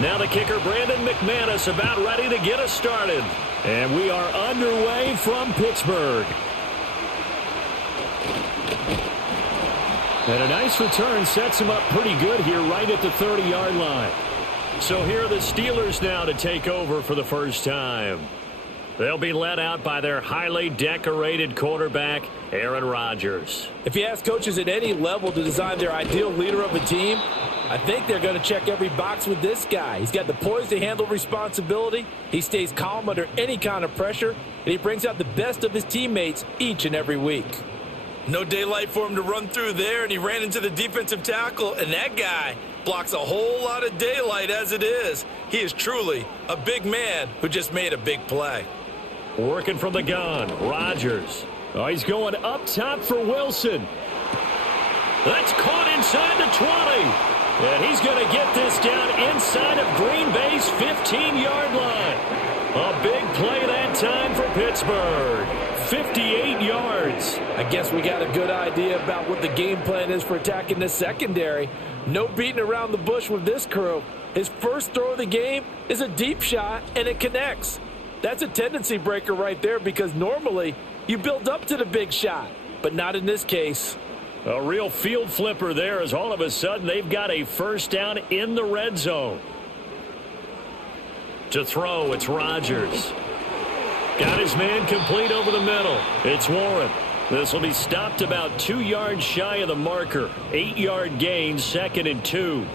Now the kicker, Brandon McManus, about ready to get us started. And we are underway from Pittsburgh. And a nice return sets him up pretty good here right at the 30-yard line. So here are the Steelers now to take over for the first time. They'll be led out by their highly decorated quarterback, Aaron Rodgers. If you ask coaches at any level to design their ideal leader of a team, I think they're going to check every box with this guy. He's got the poise to handle responsibility. He stays calm under any kind of pressure, and he brings out the best of his teammates each and every week. No daylight for him to run through there, and he ran into the defensive tackle, and that guy blocks a whole lot of daylight as it is. He is truly a big man who just made a big play. Working from the gun, Rodgers. Oh, he's going up top for Wilson. That's caught inside the 20. And he's going to get this down inside of Green Bay's 15-yard line. A big play that time for Pittsburgh. 58 yards. I guess we got a good idea about what the game plan is for attacking this secondary. No beating around the bush with this crew. His first throw of the game is a deep shot, and it connects. That's a tendency breaker right there because normally you build up to the big shot, but not in this case. A real field flipper there as all of a sudden they've got a first down in the red zone. To throw, it's Rodgers. Got his man complete over the middle. It's Warren. This will be stopped about 2 yards shy of the marker. 8-yard gain, 2nd and 2.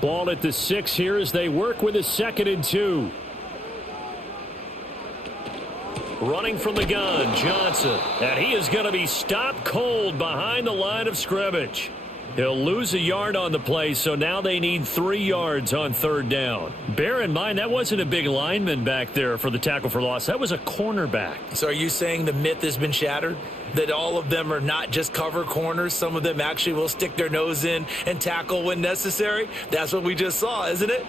Ball at the 6 here as they work with a 2nd and 2. Running from the gun, Johnson. And he is going to be stopped cold behind the line of scrimmage. He'll lose a yard on the play, so now they need 3 yards on 3rd down. Bear in mind, that wasn't a big lineman back there for the tackle for loss. That was a cornerback. So are you saying the myth has been shattered? That all of them are not just cover corners? Some of them actually will stick their nose in and tackle when necessary? That's what we just saw, isn't it?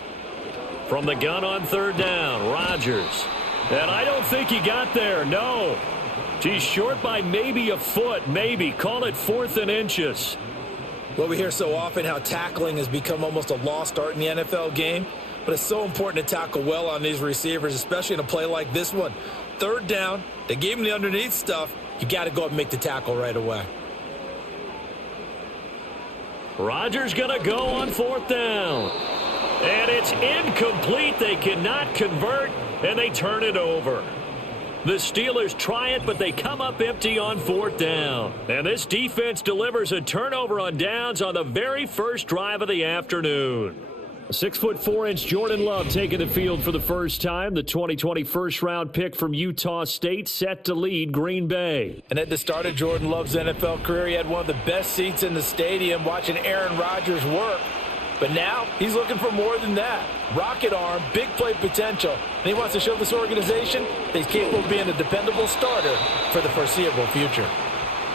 From the gun on 3rd down, Rodgers. And I don't think he got there, no. He's short by maybe a foot, maybe. Call it 4th and inches. Well, we hear so often how tackling has become almost a lost art in the NFL game, but it's so important to tackle well on these receivers, especially in a play like this one. 3rd down, they gave him the underneath stuff. You got to go up and make the tackle right away. Rodgers going to go on 4th down. And it's incomplete. They cannot convert, and they turn it over. The Steelers try it, but they come up empty on 4th down. And this defense delivers a turnover on downs on the very first drive of the afternoon. 6'4" Jordan Love taking the field for the first time. The 2020 first-round pick from Utah State set to lead Green Bay. And at the start of Jordan Love's NFL career, he had one of the best seats in the stadium watching Aaron Rodgers work. But now he's looking for more than that. Rocket arm, big play potential. And he wants to show this organization that he's capable of being a dependable starter for the foreseeable future.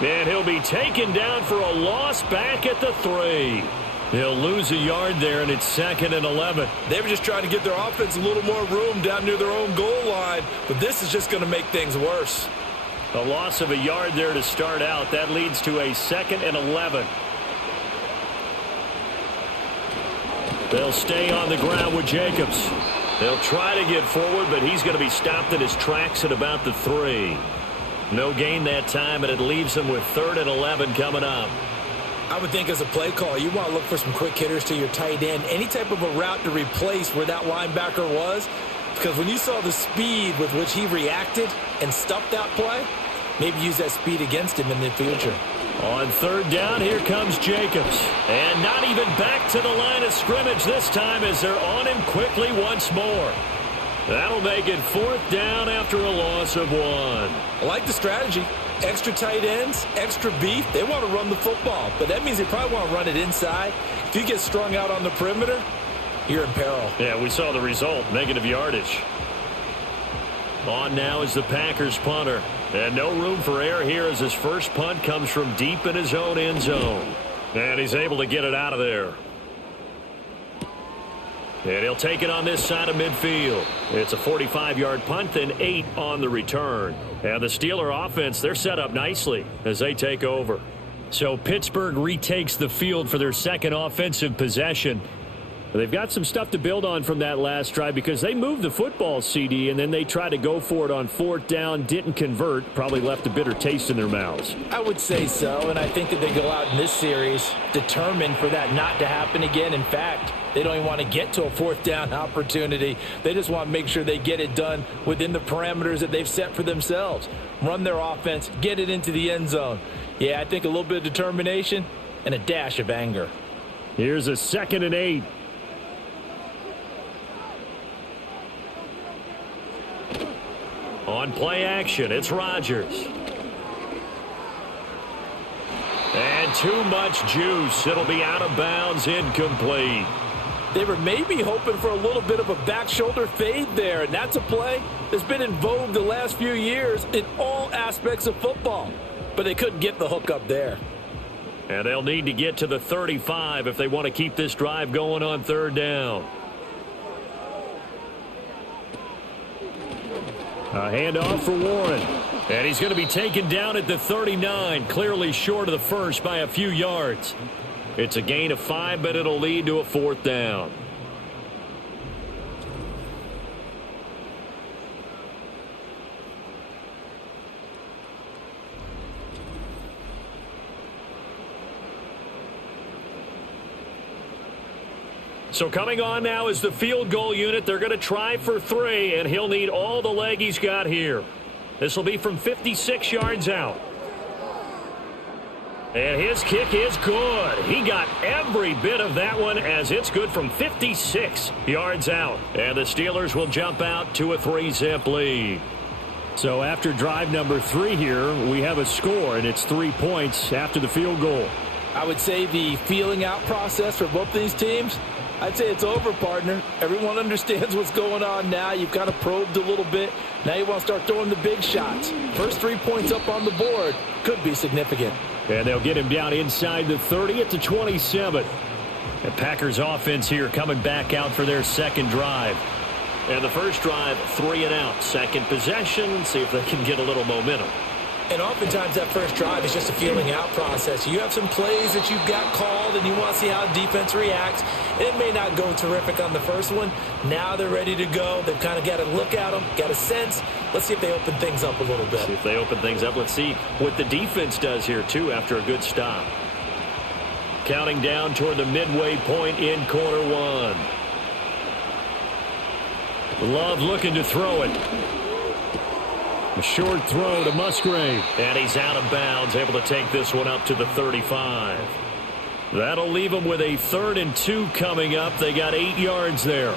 And he'll be taken down for a loss back at the 3. He'll lose a yard there, and it's 2nd and 11. They were just trying to give their offense a little more room down near their own goal line. But this is just going to make things worse. A loss of a yard there to start out. That leads to a 2nd and 11. They'll stay on the ground with Jacobs. They'll try to get forward, but he's going to be stopped in his tracks at about the 3. No gain that time, and it leaves him with 3rd and 11 coming up. I would think as a play call, you want to look for some quick hitters to your tight end. Any type of a route to replace where that linebacker was. Because when you saw the speed with which he reacted and stuffed that play, maybe use that speed against him in the future. On 3rd down, here comes Jacobs. And not even back to the line of scrimmage this time as they're on him quickly once more. That'll make it 4th down after a loss of 1. I like the strategy. Extra tight ends, extra beef. They want to run the football, but that means they probably want to run it inside. If you get strung out on the perimeter, you're in peril. Yeah, we saw the result, negative yardage. On now is the Packers punter. And no room for error here as his first punt comes from deep in his own end zone. And he's able to get it out of there. And he'll take it on this side of midfield. It's a 45-yard punt and 8 on the return. And the Steeler offense, they're set up nicely as they take over. So Pittsburgh retakes the field for their second offensive possession. They've got some stuff to build on from that last drive because they moved the football, CD, and then they tried to go for it on fourth down, didn't convert, probably left a bitter taste in their mouths. I would say so, and I think that they go out in this series determined for that not to happen again. In fact, they don't even want to get to a fourth down opportunity. They just want to make sure they get it done within the parameters that they've set for themselves. Run their offense, get it into the end zone. Yeah, I think a little bit of determination and a dash of anger. Here's a 2nd and 8. On play action, it's Rodgers. And too much juice. It'll be out of bounds, incomplete. They were maybe hoping for a little bit of a back shoulder fade there, and that's a play that's been in vogue the last few years in all aspects of football. But they couldn't get the hook up there. And they'll need to get to the 35 if they want to keep this drive going on third down. A handoff for Warren. And he's going to be taken down at the 39, clearly short of the first by a few yards. It's a gain of 5, but it'll lead to a fourth down. So coming on now is the field goal unit. They're going to try for 3, and he'll need all the leg he's got here. This will be from 56 yards out. And his kick is good. He got every bit of that one as it's good from 56 yards out. And the Steelers will jump out to a 3-zip lead. So after drive number 3 here, we have a score, and it's 3 points after the field goal. I would say the feeling out process for both these teams, I'd say it's over, partner. Everyone understands what's going on now. You've kind of probed a little bit. Now you want to start throwing the big shots. First 3 points up on the board could be significant. And they'll get him down inside the 30 at the 27. The Packers offense here coming back out for their second drive. And the first drive, 3 and out. Second possession, see if they can get a little momentum. And oftentimes that first drive is just a feeling out process. You have some plays that you've got called and you want to see how defense reacts. It may not go terrific on the first one. Now they're ready to go. They've kind of got to look at them, got a sense. Let's see if they open things up a little bit. See if they open things up. Let's see what the defense does here, too, after a good stop. Counting down toward the midway point in quarter 1. Love looking to throw it. A short throw to Musgrave. And he's out of bounds, able to take this one up to the 35. That'll leave them with a 3rd and 2 coming up. They got 8 yards there.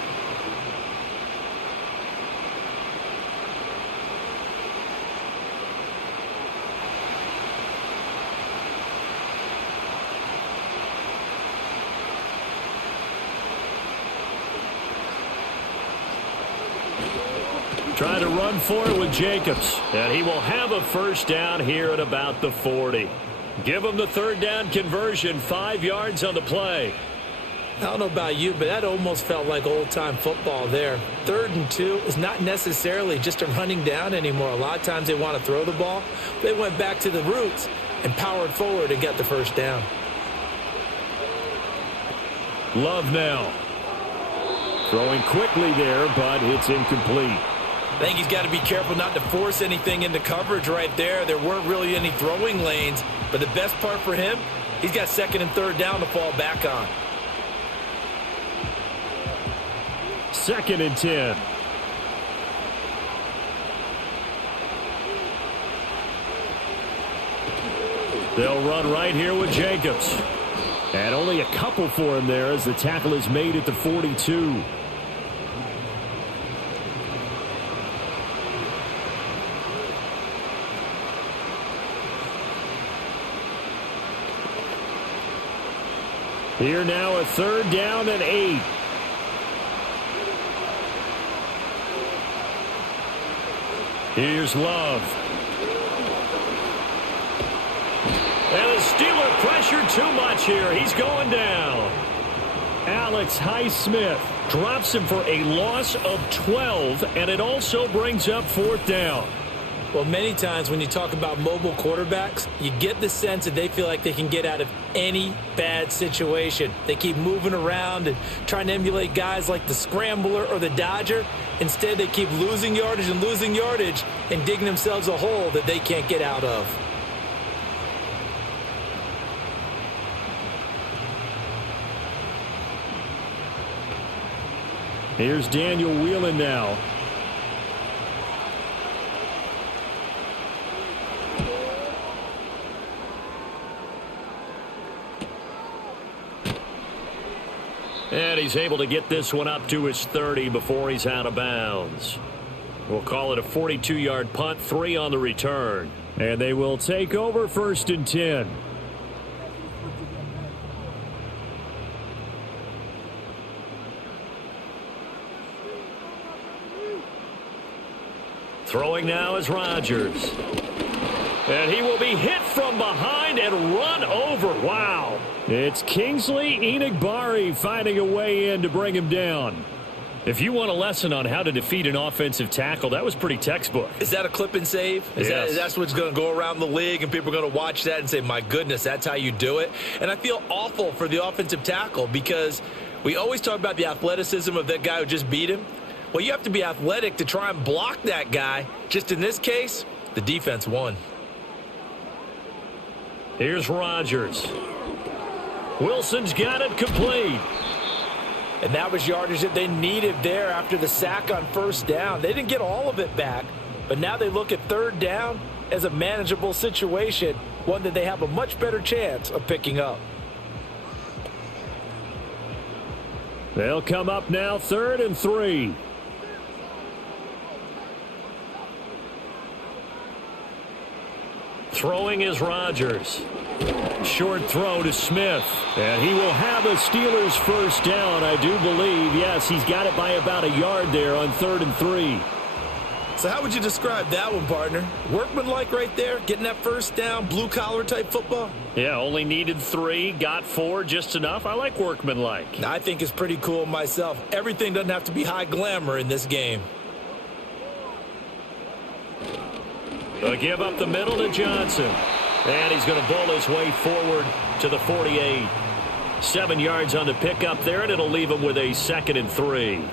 Trying to run for it with Jacobs. And he will have a first down here at about the 40. Give him the 3rd down conversion. 5 yards on the play. I don't know about you, but that almost felt like old-time football there. 3rd and 2 is not necessarily just a running down anymore. A lot of times they want to throw the ball. They went back to the roots and powered forward and got the first down. Love now. Throwing quickly there, but it's incomplete. I think he's got to be careful not to force anything into coverage right there. There weren't really any throwing lanes, but the best part for him, he's got 2nd and 3rd down to fall back on. 2nd and 10. They'll run right here with Jacobs. And only a couple for him there as the tackle is made at the 42. Here now a 3rd down and 8. Here's Love. And the Steeler pressure too much here. He's going down. Alex Highsmith drops him for a loss of 12, and it also brings up 4th down. Well, many times when you talk about mobile quarterbacks, you get the sense that they feel like they can get out of any bad situation. They keep moving around and trying to emulate guys like the Scrambler or the Dodger. Instead, they keep losing yardage and digging themselves a hole that they can't get out of. Here's Daniel Whelan now. And he's able to get this one up to his 30 before he's out of bounds. We'll call it a 42-yard punt, 3 on the return. And they will take over 1st and 10. Throwing now is Rodgers. And he will be hit from behind and run over. Wow. It's Kingsley Enagbari finding a way in to bring him down. If you want a lesson on how to defeat an offensive tackle, that was pretty textbook. Is that a clip and save? Yes. That's what's going to go around the league, and people are going to watch that and say, my goodness, that's how you do it? And I feel awful for the offensive tackle because we always talk about the athleticism of that guy who just beat him. Well, you have to be athletic to try and block that guy. Just in this case, the defense won. Here's Rodgers. Wilson's got it complete. And that was yardage that they needed there after the sack on 1st down. They didn't get all of it back, but now they look at 3rd down as a manageable situation, one that they have a much better chance of picking up. They'll come up now 3rd and 3. Throwing is Rodgers. Short throw to Smith. And he will have a Steelers 1st down, I do believe. Yes, he's got it by about a yard there on 3rd and 3. So how would you describe that one, partner? Workmanlike right there, getting that 1st down, blue-collar type football? Yeah, only needed 3, got 4, just enough. I like workmanlike. I think it's pretty cool myself. Everything doesn't have to be high glamour in this game. They'll give up the middle to Johnson. And he's going to bowl his way forward to the 48. 7 yards on the pickup there, and it'll leave him with a 2nd and 3.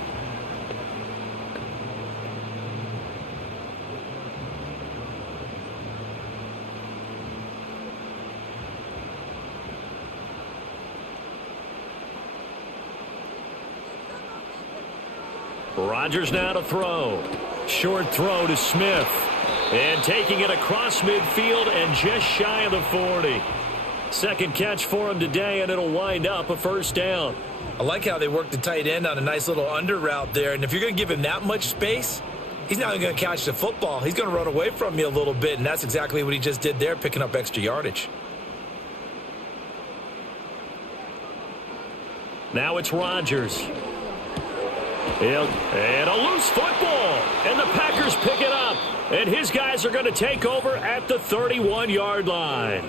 Rodgers now to throw. Short throw to Smith. And taking it across midfield and just shy of the 40. Second catch for him today, and it'll wind up a 1st down. I like how they work the tight end on a nice little under route there. And if you're going to give him that much space, he's not going to catch the football. He's going to run away from you a little bit, and that's exactly what he just did there, picking up extra yardage. Now it's Rodgers. And a loose football. And the Packers pick it up. And his guys are going to take over at the 31-yard line.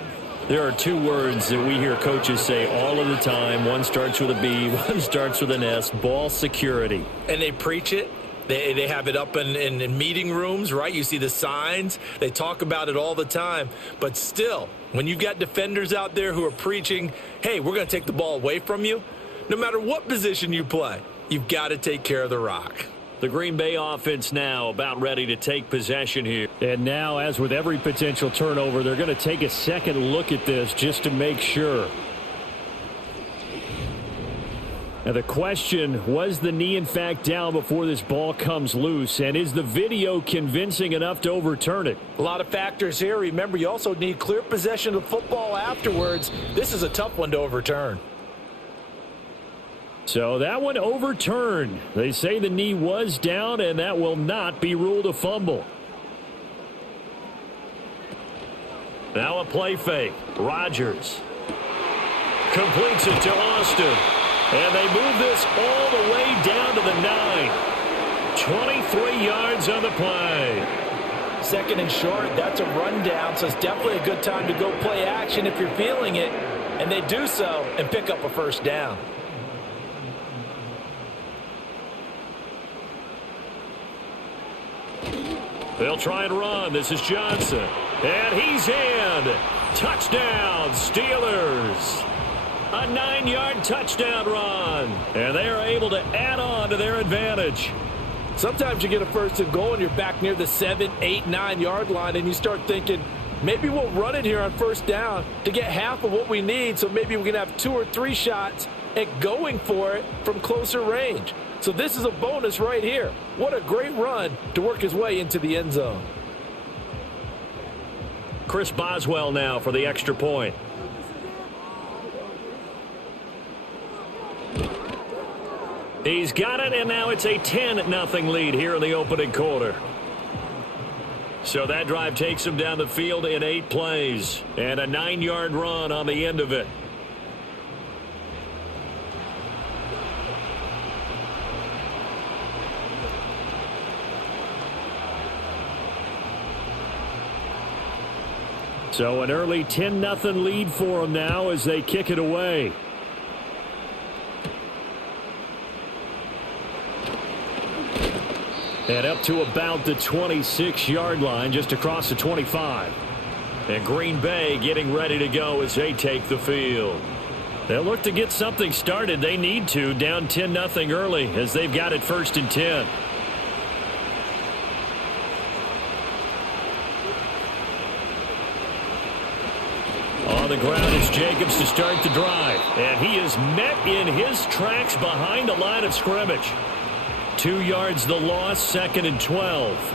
There are 2 words that we hear coaches say all of the time. One starts with a B, one starts with an S, ball security. And they preach it. They have it up in meeting rooms, right? You see the signs. They talk about it all the time. But still, when you've got defenders out there who are preaching, hey, we're going to take the ball away from you, no matter what position you play, you've got to take care of the rock. The Green Bay offense now about ready to take possession here. And now, as with every potential turnover, they're going to take a second look at this just to make sure. Now the question, was the knee in fact down before this ball comes loose? And is the video convincing enough to overturn it? A lot of factors here. Remember, you also need clear possession of football afterwards. This is a tough one to overturn. So that one overturned. They say the knee was down, and that will not be ruled a fumble. Now a play fake. Rodgers completes it to Austin. And they move this all the way down to the 9. 23 yards on the play. 2nd and short. That's a rundown, so it's definitely a good time to go play action if you're feeling it. And they do so and pick up a 1st down. They'll try and run. This is Johnson. And he's in. Touchdown, Steelers. A 9-yard touchdown run. And they are able to add on to their advantage. Sometimes you get a first and goal and you're back near the 7, 8, 9-yard line, and you start thinking, maybe we'll run it here on first down to get half of what we need, so maybe we can have 2 or 3 shots at going for it from closer range. So this is a bonus right here. What a great run to work his way into the end zone. Chris Boswell now for the extra point. He's got it, and now it's a 10-0 lead here in the opening quarter. So that drive takes him down the field in 8 plays, and a 9-yard run on the end of it. So an early 10-0 lead for them now as they kick it away. And up to about the 26-yard line, just across the 25. And Green Bay getting ready to go as they take the field. They'll look to get something started. They need to, down 10-0 early as they've got it 1st and 10. On the ground is Jacobs to start the drive. And he is met in his tracks behind the line of scrimmage. 2 yards the loss, 2nd and 12.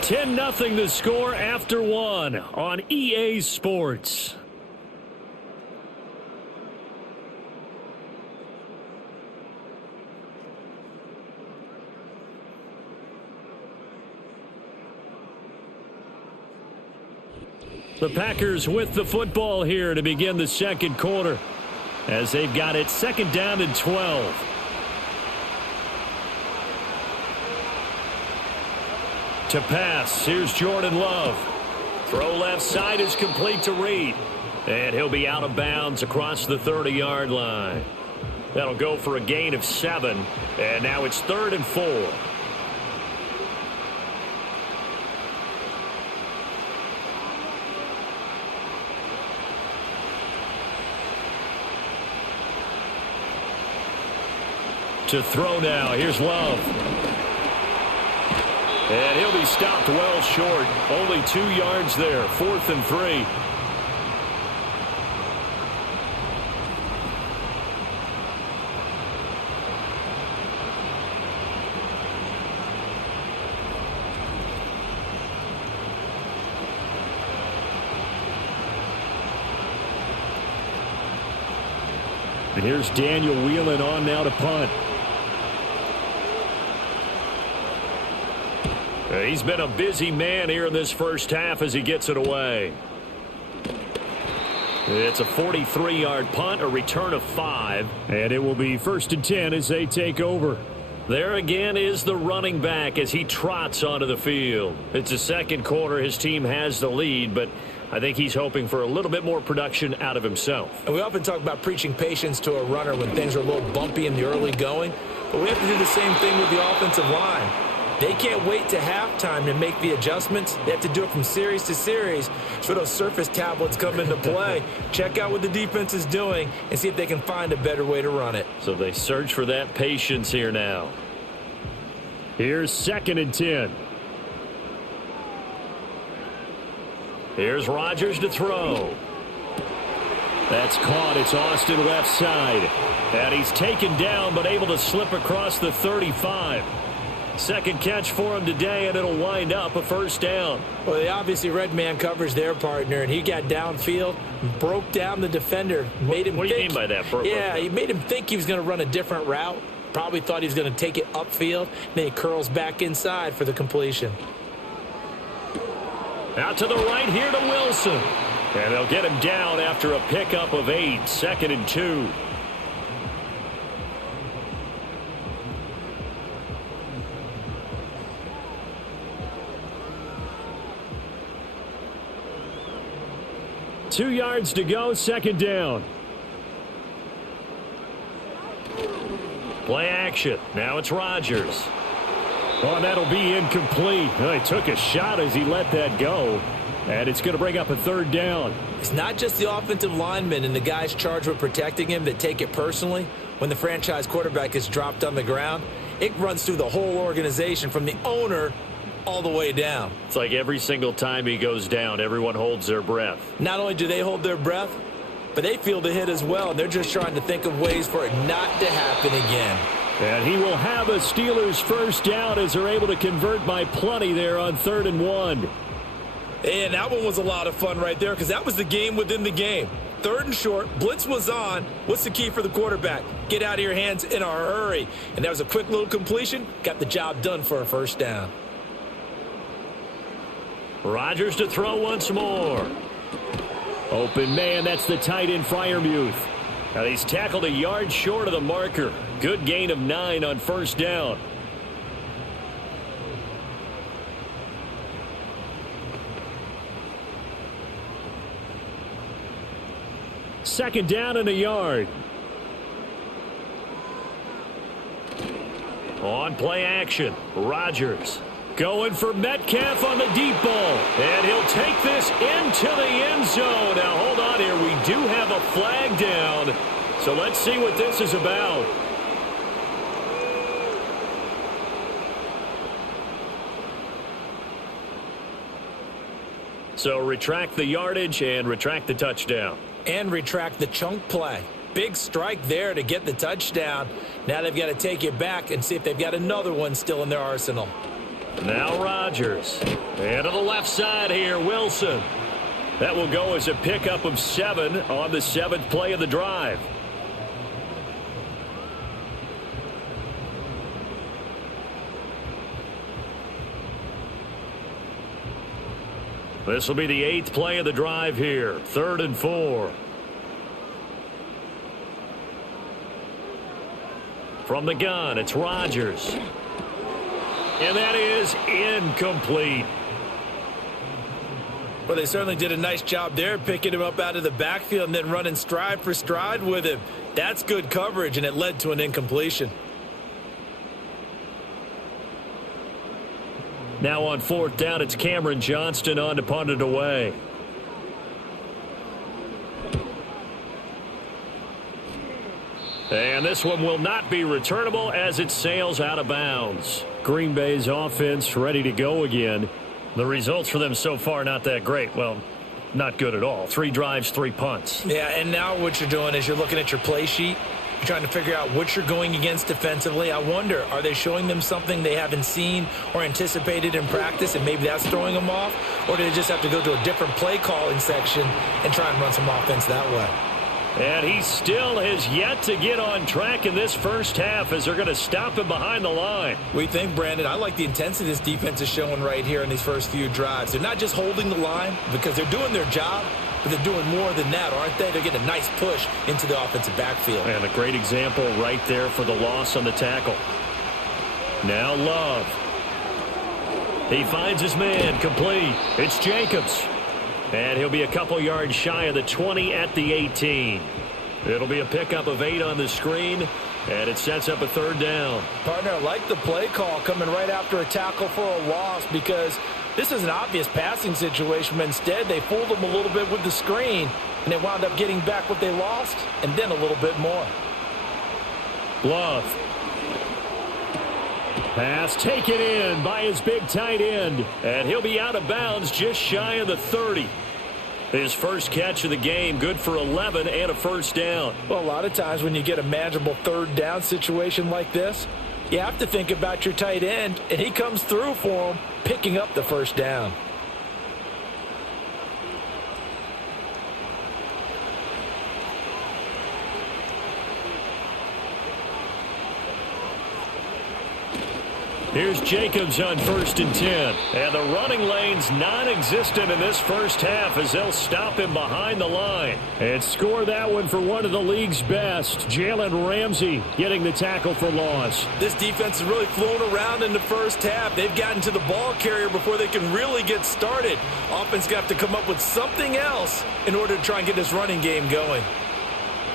$10-0 the score after 1 on EA Sports. The Packers with the football here to begin the second quarter as they've got it 2nd down and 12. To pass, here's Jordan Love. Throw left side is complete to Reed. And he'll be out of bounds across the 30-yard line. That'll go for a gain of 7. And now it's 3rd and 4. To throw now. Here's Love. And he'll be stopped well short. Only 2 yards there. 4th and 3. And here's Daniel Whelan on now to punt. He's been a busy man here in this first half as he gets it away. It's a 43-yard punt, a return of 5. And it will be 1st and 10 as they take over. There again is the running back as he trots onto the field. It's the second quarter. His team has the lead, but I think he's hoping for a little bit more production out of himself. And we often talk about preaching patience to a runner when things are a little bumpy in the early going, but we have to do the same thing with the offensive line. They can't wait to halftime to make the adjustments. They have to do it from series to series. So those surface tablets come into play. Check out what the defense is doing and see if they can find a better way to run it. So they search for that patience here now. Here's 2nd and 10. Here's Rodgers to throw. That's caught. It's Austin left side. And he's taken down but able to slip across the 35. Second catch for him today, and it'll wind up a 1st down. Well, they obviously red man covers their partner, and he got downfield, broke down the defender, made him What do you mean by that? Yeah, he made him think he was going to run a different route. Probably thought he was going to take it upfield. Then he curls back inside for the completion. Out to the right here to Wilson. And they'll get him down after a pickup of 8. 2nd and 2. Two yards to go, 2nd down. Play action. Now it's Rodgers. Oh, and that'll be incomplete. He took a shot as he let that go. And it's going to bring up a third down. It's not just the offensive linemen and the guys charged with protecting him that take it personally. When the franchise quarterback is dropped on the ground, it runs through the whole organization from the owner all the way down. It's like every single time he goes down, everyone holds their breath. Not only do they hold their breath, but they feel the hit as well. And they're just trying to think of ways for it not to happen again. And he will have a Steelers first down as they're able to convert by plenty there on 3rd and 1. And that one was a lot of fun right there because that was the game within the game. 3rd and short, blitz was on. What's the key for the quarterback? Get out of your hands in a hurry. And that was a quick little completion. Got the job done for a first down. Rodgers to throw once more. Open man, that's the tight end Freiermuth. Now he's tackled a yard short of the marker. Good gain of 9 on first down. Second down and a yard. On play action, Rodgers going for Metcalf on the deep ball. And he'll take this into the end zone. Now hold on here. We do have a flag down. So let's see what this is about. So retract the yardage and retract the touchdown. And retract the chunk play. Big strike there to get the touchdown. Now they've got to take it back and see if they've got another one still in their arsenal. Now Rodgers. And to the left side here, Wilson. That will go as a pickup of 7 on the 7th play of the drive. This will be the 8th play of the drive here. 3rd and 4. From the gun, it's Rodgers. And that is incomplete. Well, they certainly did a nice job there, picking him up out of the backfield and then running stride for stride with him. That's good coverage, and it led to an incompletion. Now on 4th down, it's Cameron Johnston on to punt it away. And this one will not be returnable as it sails out of bounds. Green Bay's offense ready to go again. The results for them so far not that great. Well, not good at all. 3 drives, 3 punts. Yeah, and now what you're doing is you're looking at your play sheet. You're trying to figure out what you're going against defensively. I wonder, are they showing them something they haven't seen or anticipated in practice, and maybe that's throwing them off? Or do they just have to go to a different play calling section and try and run some offense that way? And he still has yet to get on track in this first half as they're going to stop him behind the line. We think, Brandon, I like the intensity this defense is showing right here in these first few drives. They're not just holding the line because they're doing their job, but they're doing more than that, aren't they? They're getting a nice push into the offensive backfield. And a great example right there for the loss on the tackle. Now Love. He finds his man complete. It's Jacobs. And he'll be a couple yards shy of the 20 at the 18. It'll be a pickup of 8 on the screen, and it sets up a 3rd down. Partner, I like the play call coming right after a tackle for a loss because this is an obvious passing situation, but instead they fooled them a little bit with the screen, and they wound up getting back what they lost and then a little bit more. Love. Pass taken in by his big tight end. And he'll be out of bounds just shy of the 30. His first catch of the game, good for 11 and a first down. Well, a lot of times when you get a manageable 3rd down situation like this, you have to think about your tight end, and he comes through for him, picking up the first down. Here's Jacobs on 1st and 10. And the running lane's non-existent in this first half as they'll stop him behind the line. And score that one for one of the league's best. Jalen Ramsey getting the tackle for loss. This defense has really flown around in the first half. They've gotten to the ball carrier before they can really get started. Offense got to come up with something else in order to try and get this running game going.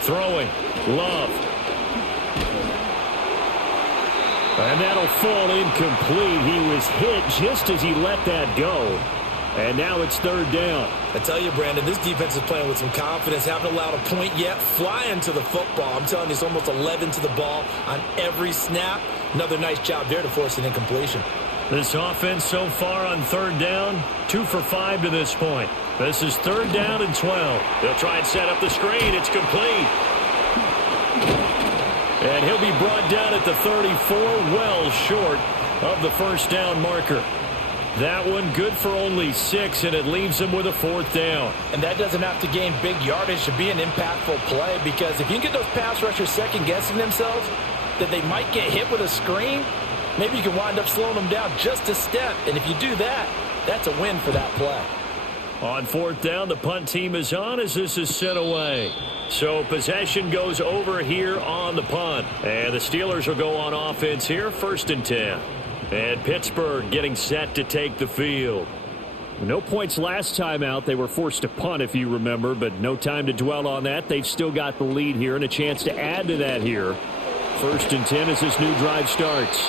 Throwing. Love. And that'll fall incomplete. He was hit just as he let that go. And now it's third down. I tell you, Brandon, this defense is playing with some confidence. Haven't allowed a point yet. Flying to the football. I'm telling you, it's almost 11 to the ball on every snap. Another nice job there to force an incompletion. This offense so far on third down, 2 for 5 to this point. This is third down and 12. They'll try and set up the screen. It's complete. And he'll be brought down at the 34, well short of the first down marker. That one good for only 6, and it leaves him with a fourth down. And that doesn't have to gain big yardage to be an impactful play, because if you can get those pass rushers second-guessing themselves that they might get hit with a screen, maybe you can wind up slowing them down just a step. And if you do that, that's a win for that play. On fourth down, the punt team is on as this is sent away. So possession goes over here on the punt. And the Steelers will go on offense here, 1st and 10. And Pittsburgh getting set to take the field. No points last time out. They were forced to punt, if you remember, but no time to dwell on that. They've still got the lead here and a chance to add to that here. 1st and 10 as this new drive starts.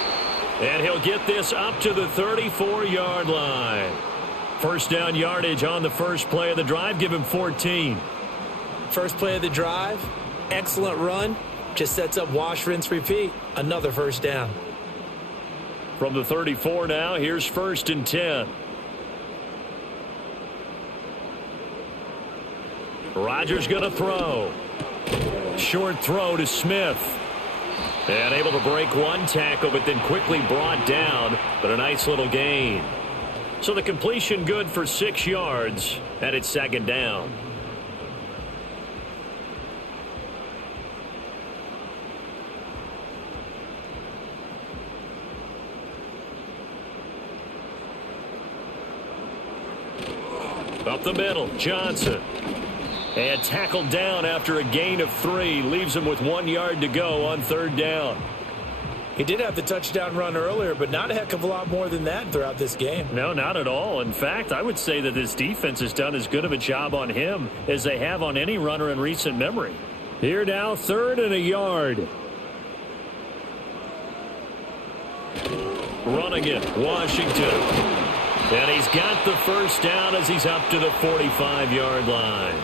And he'll get this up to the 34-yard line. First down yardage on the first play of the drive. Give him 14. First play of the drive, excellent run. Just sets up wash, rinse, repeat. Another first down. From the 34 now, here's 1st and 10. Rodgers going to throw. Short throw to Smith. And able to break one tackle, but then quickly brought down. But a nice little gain. So the completion good for 6 yards, and it's 2nd down. Up the middle, Johnson. And tackled down after a gain of 3. Leaves him with 1 yard to go on 3rd down. He did have the touchdown run earlier, but not a heck of a lot more than that throughout this game. No, not at all. In fact, I would say that this defense has done as good of a job on him as they have on any runner in recent memory. Here now, 3rd and a yard. Running it, Washington. And he's got the first down as he's up to the 45-yard line.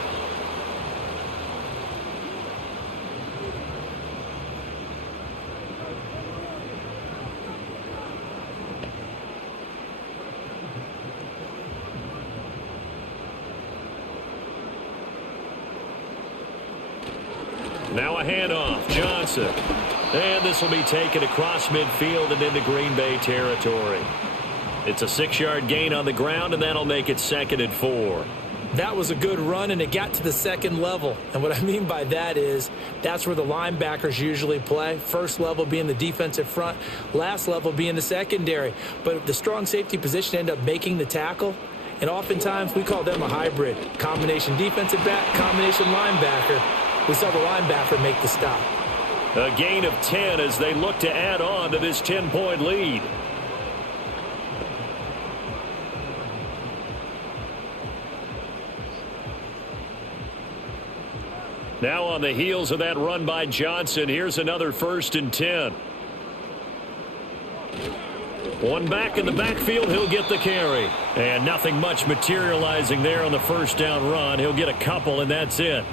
Now a handoff, Johnson. And this will be taken across midfield and into Green Bay territory. It's a 6-yard gain on the ground, and that'll make it 2nd and 4. That was a good run, and it got to the second level. And what I mean by that is that's where the linebackers usually play. First level being the defensive front, last level being the secondary. But the strong safety position ended up making the tackle. And oftentimes we call them a hybrid. Combination defensive back, combination linebacker. We saw the linebacker make the stop. A gain of 10 as they look to add on to this 10-point lead. Now on the heels of that run by Johnson, here's another 1st and 10. One back in the backfield, he'll get the carry. And nothing much materializing there on the first down run. He'll get a couple, and that's it.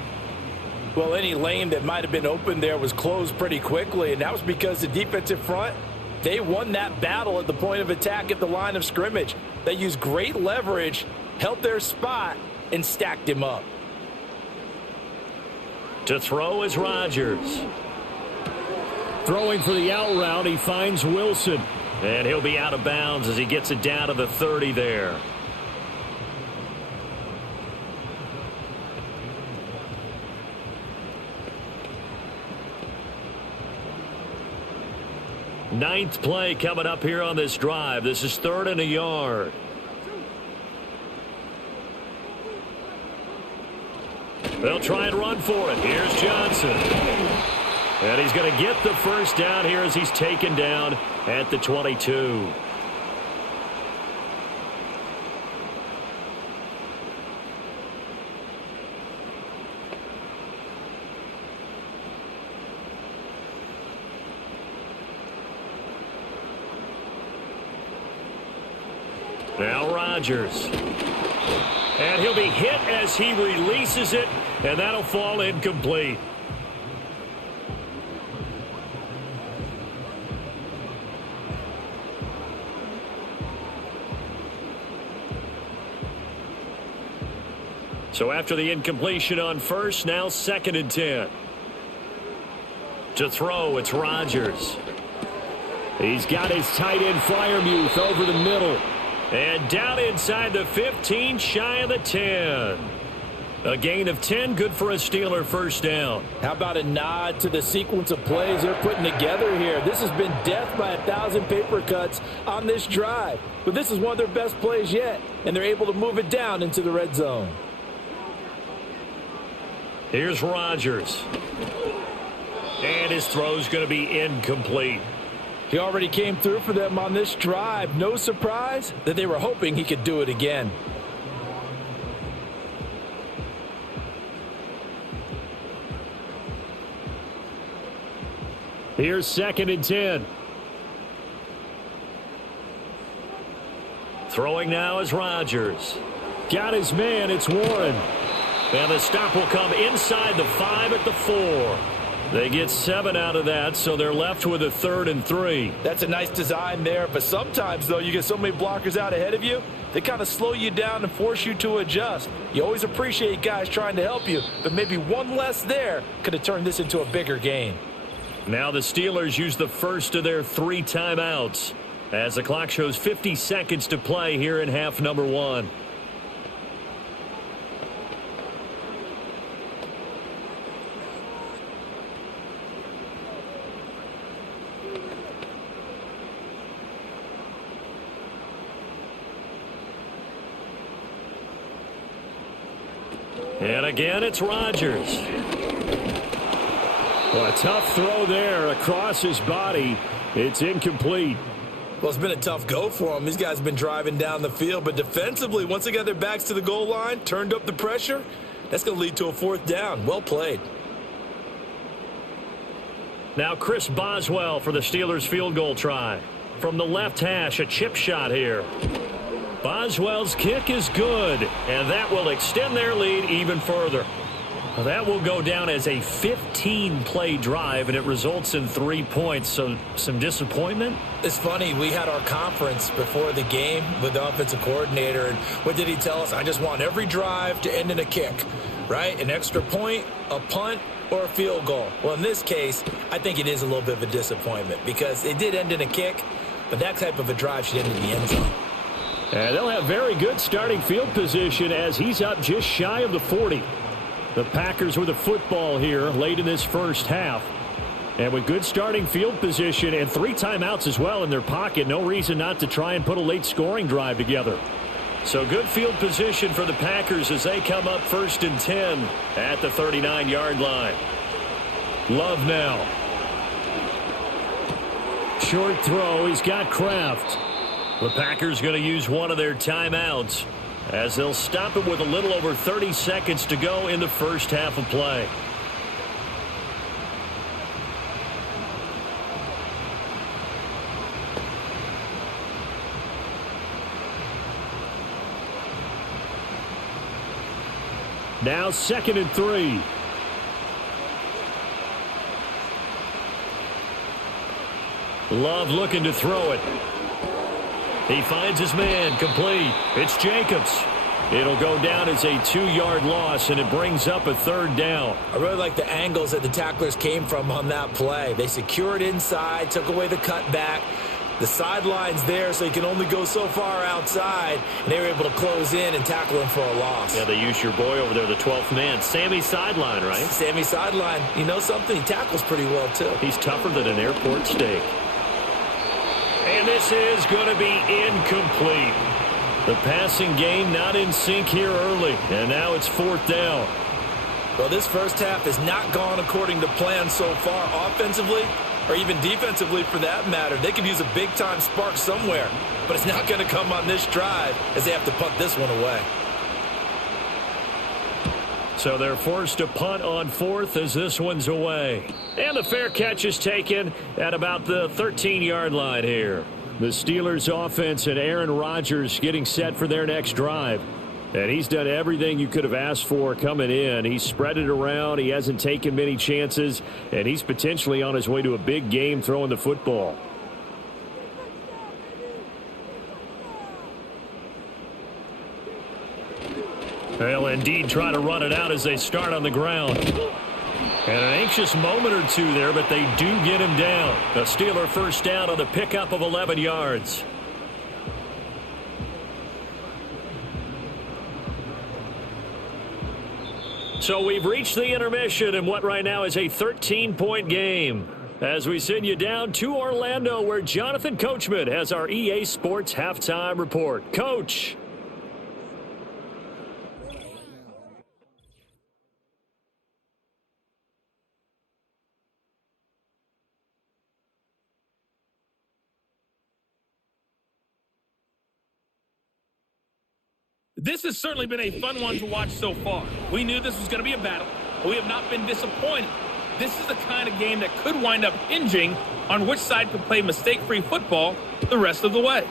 Well, any lane that might have been open there was closed pretty quickly, and that was because the defensive front, they won that battle at the point of attack at the line of scrimmage. They used great leverage, held their spot, and stacked him up. To throw is Rodgers. Throwing for the out route, he finds Wilson. And he'll be out of bounds as he gets it down to the 30 there. Ninth play coming up here on this drive. This is 3rd and a yard. They'll try and run for it. Here's Johnson. And he's going to get the first down here as he's taken down at the 22. Now Rodgers. And he'll be hit as he releases it, and that'll fall incomplete. So after the incompletion on first, now 2nd and 10. To throw, it's Rodgers. He's got his tight end Freiermuth over the middle. And down inside the 15, shy of the 10. A gain of 10, good for a Steeler first down. How about a nod to the sequence of plays they're putting together here? This has been death by 1,000 paper cuts on this drive. But this is one of their best plays yet, and they're able to move it down into the red zone. Here's Rodgers. And his throw's going to be incomplete. He already came through for them on this drive. No surprise that they were hoping he could do it again. Here's 2nd and 10. Throwing now is Rodgers. Got his man, it's Warren. And the stop will come inside the 5 at the 4. They get 7 out of that, so they're left with a 3rd and 3. That's a nice design there, but sometimes, though, you get so many blockers out ahead of you, they kind of slow you down and force you to adjust. You always appreciate guys trying to help you, but maybe one less there could have turned this into a bigger game. Now the Steelers use the first of their 3 timeouts as the clock shows 50 seconds to play here in half number 1. And again, it's Rodgers. Well, a tough throw there across his body. It's incomplete. Well, it's been a tough go for them. These guys have been driving down the field, but defensively, once they got their backs to the goal line, turned up the pressure, that's going to lead to a 4th down. Well played. Now Chris Boswell for the Steelers field goal try. From the left hash, a chip shot here. Boswell's kick is good, and that will extend their lead even further. Well, that will go down as a 15-play drive, and it results in 3 points. So some disappointment? It's funny. We had our conference before the game with the offensive coordinator, and what did he tell us? I just want every drive to end in a kick, right? An extra point, a punt, or a field goal. Well, in this case, I think it is a little bit of a disappointment because it did end in a kick, but that type of a drive should end in the end zone. And they'll have very good starting field position as he's up just shy of the 40. The Packers with the football here late in this first half. And with good starting field position and 3 timeouts as well in their pocket, no reason not to try and put a late scoring drive together. So good field position for the Packers as they come up 1st and 10 at the 39-yard line. Love now. Short throw. He's got Kraft. The Packers going to use one of their timeouts as they'll stop it with a little over 30 seconds to go in the first half of play. Now 2nd and 3. Love looking to throw it. He finds his man, complete. It's Jacobs. It'll go down as a 2-yard loss, and it brings up a 3rd down. I really like the angles that the tacklers came from on that play. They secured inside, took away the cutback. The sideline's there, so he can only go so far outside, and they were able to close in and tackle him for a loss. Yeah, they used your boy over there, the 12th man. Sammy Sideline, right? Sammy Sideline. You know something? He tackles pretty well, too. He's tougher than an airport steak. And this is going to be incomplete. The passing game not in sync here early, and now it's 4th down. Well, this first half has not gone according to plan so far offensively, or even defensively for that matter. They could use a big-time spark somewhere, but it's not going to come on this drive as they have to punt this one away. So they're forced to punt on 4th as this one's away. And the fair catch is taken at about the 13-yard line here. The Steelers offense and Aaron Rodgers getting set for their next drive. And he's done everything you could have asked for coming in. He's spread it around. He hasn't taken many chances. And he's potentially on his way to a big game throwing the football. They'll indeed try to run it out as they start on the ground. And an anxious moment or two there, but they do get him down. A Steeler first down on the pickup of 11 yards. So we've reached the intermission in what right now is a 13-point game. As we send you down to Orlando, where Jonathan Coachman has our EA Sports halftime report. Coach. This has certainly been a fun one to watch so far. We knew this was going to be a battle, but we have not been disappointed. This is the kind of game that could wind up hinging on which side could play mistake-free football the rest of the way.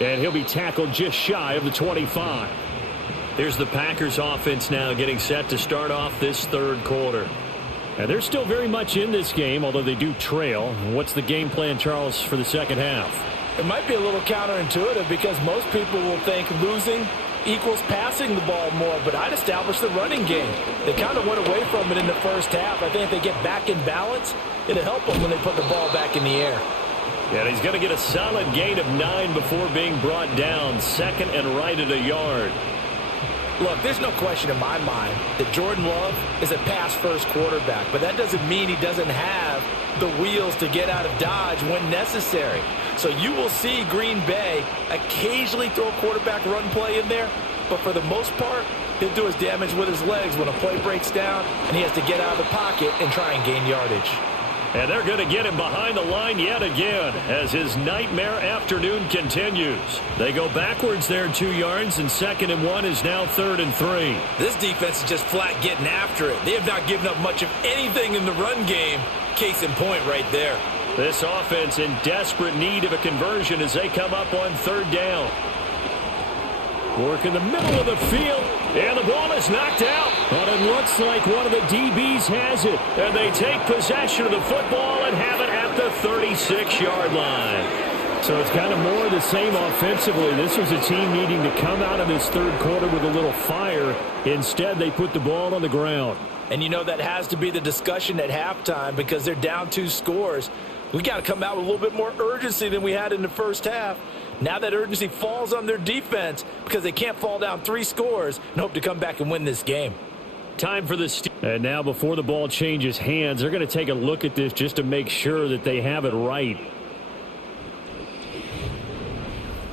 And he'll be tackled just shy of the 25. Here's the Packers offense now getting set to start off this third quarter. And they're still very much in this game, although they do trail. What's the game plan, Charles, for the second half? It might be a little counterintuitive because most people will think losing equals passing the ball more, but I'd establish the running game. They kind of went away from it in the first half. I think if they get back in balance, it'll help them when they put the ball back in the air. And he's going to get a solid gain of 9 before being brought down, second and right at a yard. Look, there's no question in my mind that Jordan Love is a pass-first quarterback, but that doesn't mean he doesn't have the wheels to get out of Dodge when necessary. So you will see Green Bay occasionally throw a quarterback run play in there, but for the most part, he'll do his damage with his legs when a play breaks down and he has to get out of the pocket and try and gain yardage. And they're going to get him behind the line yet again as his nightmare afternoon continues. They go backwards there 2 yards, and 2nd and 1 is now 3rd and 3. This defense is just flat getting after it. They have not given up much of anything in the run game. Case in point right there. This offense in desperate need of a conversion as they come up on 3rd down. Work in the middle of the field, and the ball is knocked out. But it looks like one of the DBs has it, and they take possession of the football and have it at the 36-yard line. So it's kind of more of the same offensively. This was a team needing to come out of this third quarter with a little fire. Instead, they put the ball on the ground. And you know that has to be the discussion at halftime because they're down 2 scores. We got to come out with a little bit more urgency than we had in the first half. Now that urgency falls on their defense because they can't fall down 3 scores and hope to come back and win this game. Time for the and now before the ball changes hands, they're going to take a look at this just to make sure that they have it right.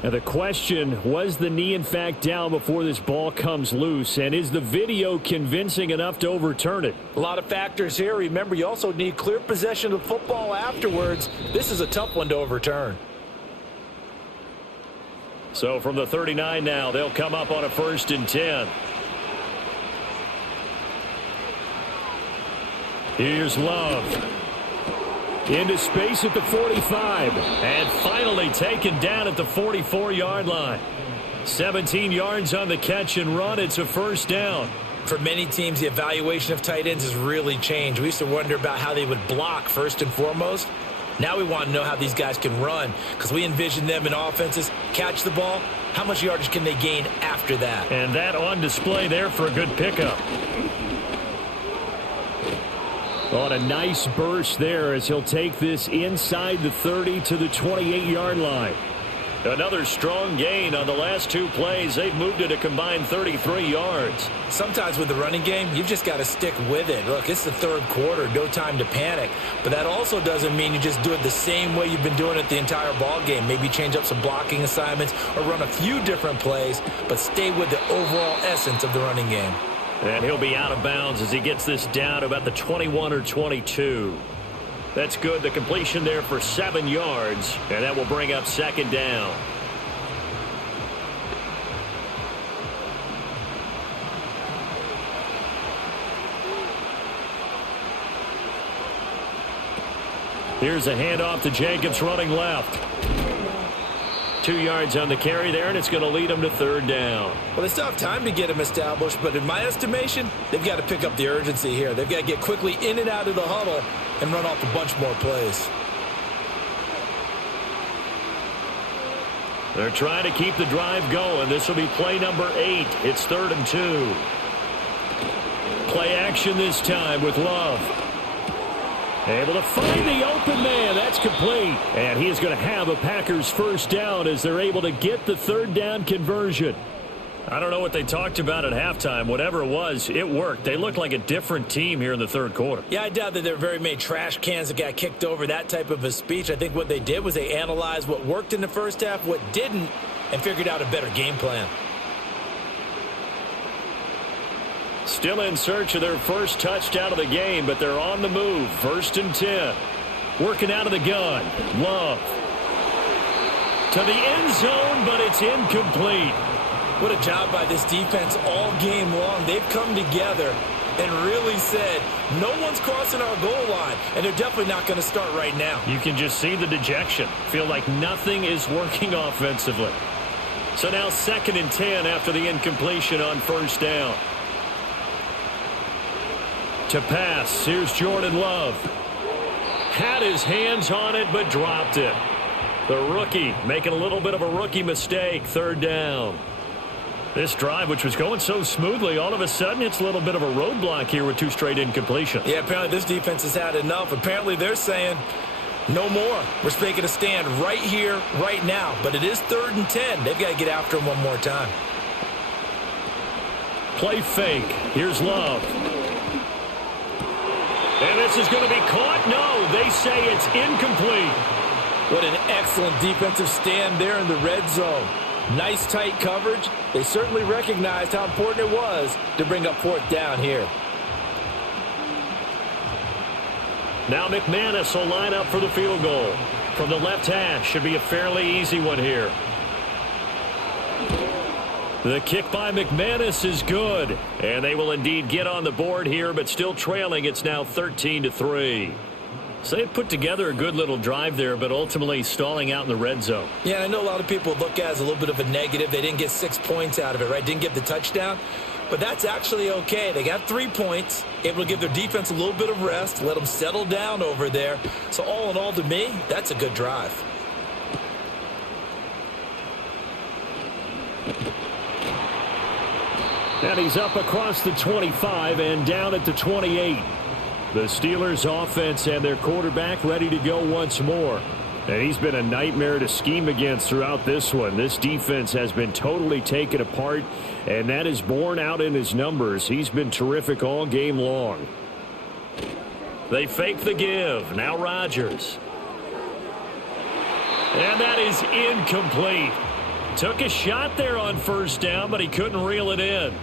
Now the question, was the knee in fact down before this ball comes loose, and is the video convincing enough to overturn it? A lot of factors here. Remember, you also need clear possession of football afterwards. This is a tough one to overturn. So from the 39 now, they'll come up on a 1st and 10. Here's Love. Into space at the 45. And finally taken down at the 44-yard line. 17 yards on the catch and run. It's a 1st down. For many teams, the evaluation of tight ends has really changed. We used to wonder about how they would block first and foremost. Now we want to know how these guys can run because we envision them in offenses catch the ball. How much yardage can they gain after that? And that on display there for a good pickup. On a nice burst there as he'll take this inside the 30 to the 28-yard line. Another strong gain on the last 2 plays. They've moved it a combined 33 yards. Sometimes with the running game, you've just got to stick with it. Look, it's the 3rd quarter, no time to panic. But that also doesn't mean you just do it the same way you've been doing it the entire ball game. Maybe change up some blocking assignments or run a few different plays, but stay with the overall essence of the running game. And he'll be out of bounds as he gets this down about the 21 or 22. That's good. The completion there for 7 yards, and that will bring up 2nd down. Here's a handoff to Jacobs running left. 2 yards on the carry there, and it's going to lead them to third down. Well, they still have time to get him established, but in my estimation, they've got to pick up the urgency here. They've got to get quickly in and out of the huddle and run off a bunch more plays. They're trying to keep the drive going. This will be play number 8. It's 3rd and 2. Play action this time with Love. Able to find the open man. That's complete. And he is going to have a Packers first down as they're able to get the third down conversion. I don't know what they talked about at halftime. Whatever it was, it worked. They looked like a different team here in the third quarter. Yeah, I doubt that there were very many trash cans that got kicked over, that type of a speech. I think what they did was they analyzed what worked in the first half, what didn't, and figured out a better game plan. Still in search of their first touchdown of the game, but they're on the move. 1st and 10. Working out of the gun. Love. To the end zone, but it's incomplete. What a job by this defense all game long. They've come together and really said, no one's crossing our goal line, and they're definitely not going to start right now. You can just see the dejection. Feel like nothing is working offensively. So now 2nd and 10 after the incompletion on first down. To pass, here's Jordan Love. Had his hands on it, but dropped it. The rookie making a little bit of a rookie mistake. 3rd down. This drive, which was going so smoothly, all of a sudden it's a little bit of a roadblock here with 2 straight incompletions. Yeah, apparently this defense has had enough. Apparently they're saying, no more. We're making a stand right here, right now. But it is 3rd and 10. They've got to get after him one more time. Play fake. Here's Love. And this is going to be caught. No, they say it's incomplete. What an excellent defensive stand there in the red zone. Nice tight coverage. They certainly recognized how important it was to bring up 4th down here. Now McManus will line up for the field goal. From the left hash, should be a fairly easy one here. The kick by McManus is good. And they will indeed get on the board here, but still trailing. It's now 13-3. So they put together a good little drive there, but ultimately stalling out in the red zone. Yeah, I know a lot of people look at it as a little bit of a negative. They didn't get 6 points out of it, right? Didn't get the touchdown. But that's actually okay. They got 3 points, able to give their defense a little bit of rest, let them settle down over there. So all in all, to me, that's a good drive. And he's up across the 25 and down at the 28. The Steelers offense and their quarterback ready to go once more. And he's been a nightmare to scheme against throughout this one. This defense has been totally taken apart, and that is borne out in his numbers. He's been terrific all game long. They fake the give. Now Rodgers. And that is incomplete. Took a shot there on first down, but he couldn't reel it in.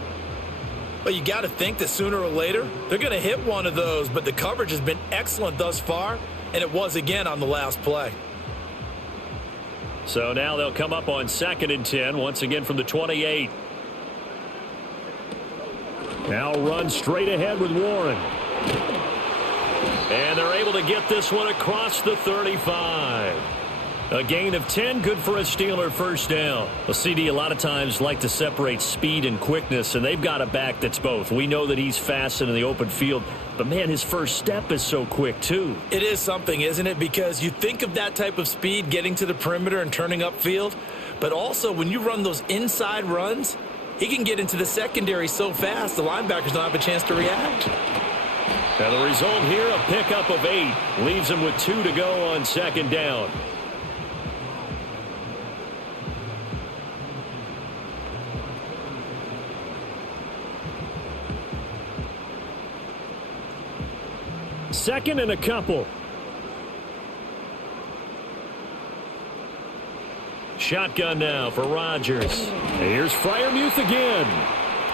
Well, you got to think that sooner or later they're going to hit one of those, but the coverage has been excellent thus far, and it was again on the last play. So now they'll come up on 2nd and 10, once again from the 28. Now run straight ahead with Warren. And they're able to get this one across the 35. A gain of 10, good for a Steeler first down. Well, CD a lot of times like to separate speed and quickness, and they've got a back that's both. We know that he's fast in the open field, but, man, his first step is so quick, too. It is something, isn't it? Because you think of that type of speed, getting to the perimeter and turning upfield, but also when you run those inside runs, he can get into the secondary so fast the linebackers don't have a chance to react. Now the result here, a pickup of 8. Leaves him with 2 to go on 2nd down. Second and a couple. Shotgun now for Rodgers. And here's Freiermuth again.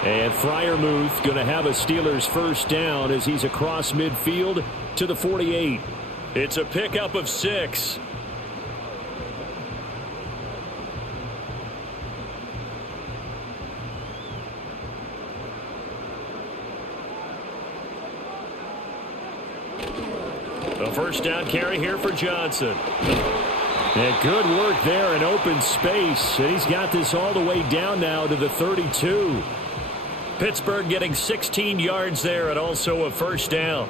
And Freiermuth going to have a Steelers first down as he's across midfield to the 48. It's a pickup of 6. A first down carry here for Johnson. Yeah, good work there in open space. And he's got this all the way down now to the 32. Pittsburgh getting 16 yards there and also a first down.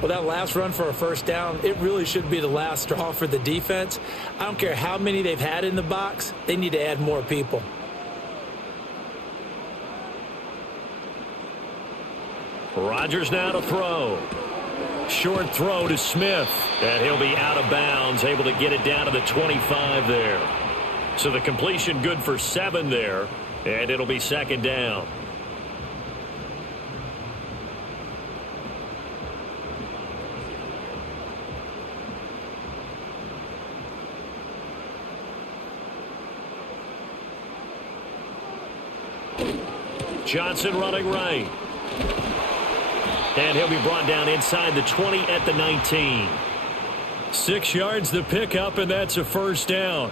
Well, that last run for a first down, it really should be the last straw for the defense. I don't care how many they've had in the box. They need to add more people. Rodgers now to throw. Short throw to Smith. And he'll be out of bounds, able to get it down to the 25 there. So the completion good for 7 there. And it'll be second down. Johnson running right. And he'll be brought down inside the 20 at the 19. 6 yards the pickup, and that's a first down.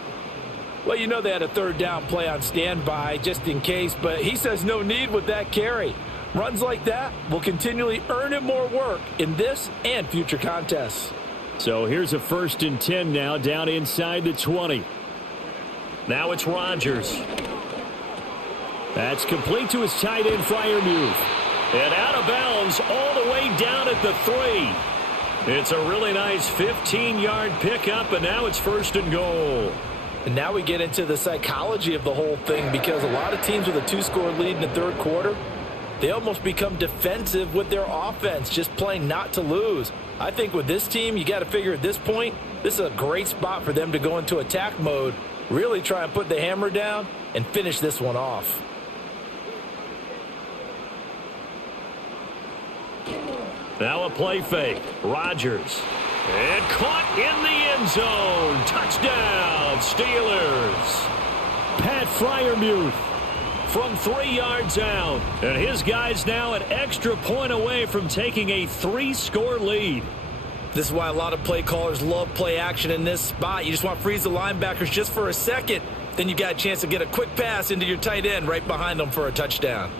Well, you know they had a third down play on standby just in case, but he says no need with that carry. Runs like that will continually earn him more work in this and future contests. So here's a 1st and 10 now down inside the 20. Now it's Rodgers. That's complete to his tight end, Freiermuth. And out of bounds all the way down at the 3. It's a really nice 15-yard pickup, and now it's 1st and goal. And now we get into the psychology of the whole thing, because a lot of teams with a 2-score lead in the third quarter, they almost become defensive with their offense, just playing not to lose. I think with this team, you got to figure at this point, this is a great spot for them to go into attack mode, really try and put the hammer down and finish this one off. Now a play fake. Rodgers. And caught in the end zone. Touchdown, Steelers. Pat Freiermuth from 3 yards out. And his guy's now an extra point away from taking a 3-score lead. This is why a lot of play callers love play action in this spot. You just want to freeze the linebackers just for a second. Then you got a chance to get a quick pass into your tight end right behind them for a touchdown.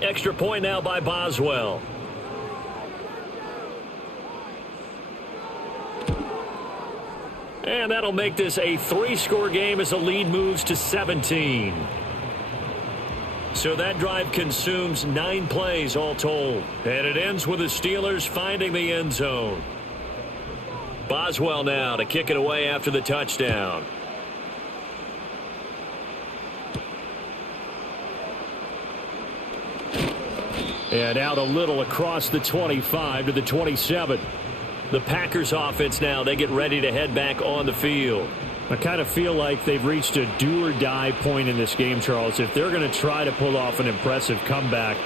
Extra point now by Boswell. And that'll make this a 3-score game as the lead moves to 17. So that drive consumes 9 plays all told. And it ends with the Steelers finding the end zone. Boswell now to kick it away after the touchdown. And out a little across the 25 to the 27. The Packers offense now, they get ready to head back on the field. I kind of feel like they've reached a do-or-die point in this game, Charles. If they're going to try to pull off an impressive comeback,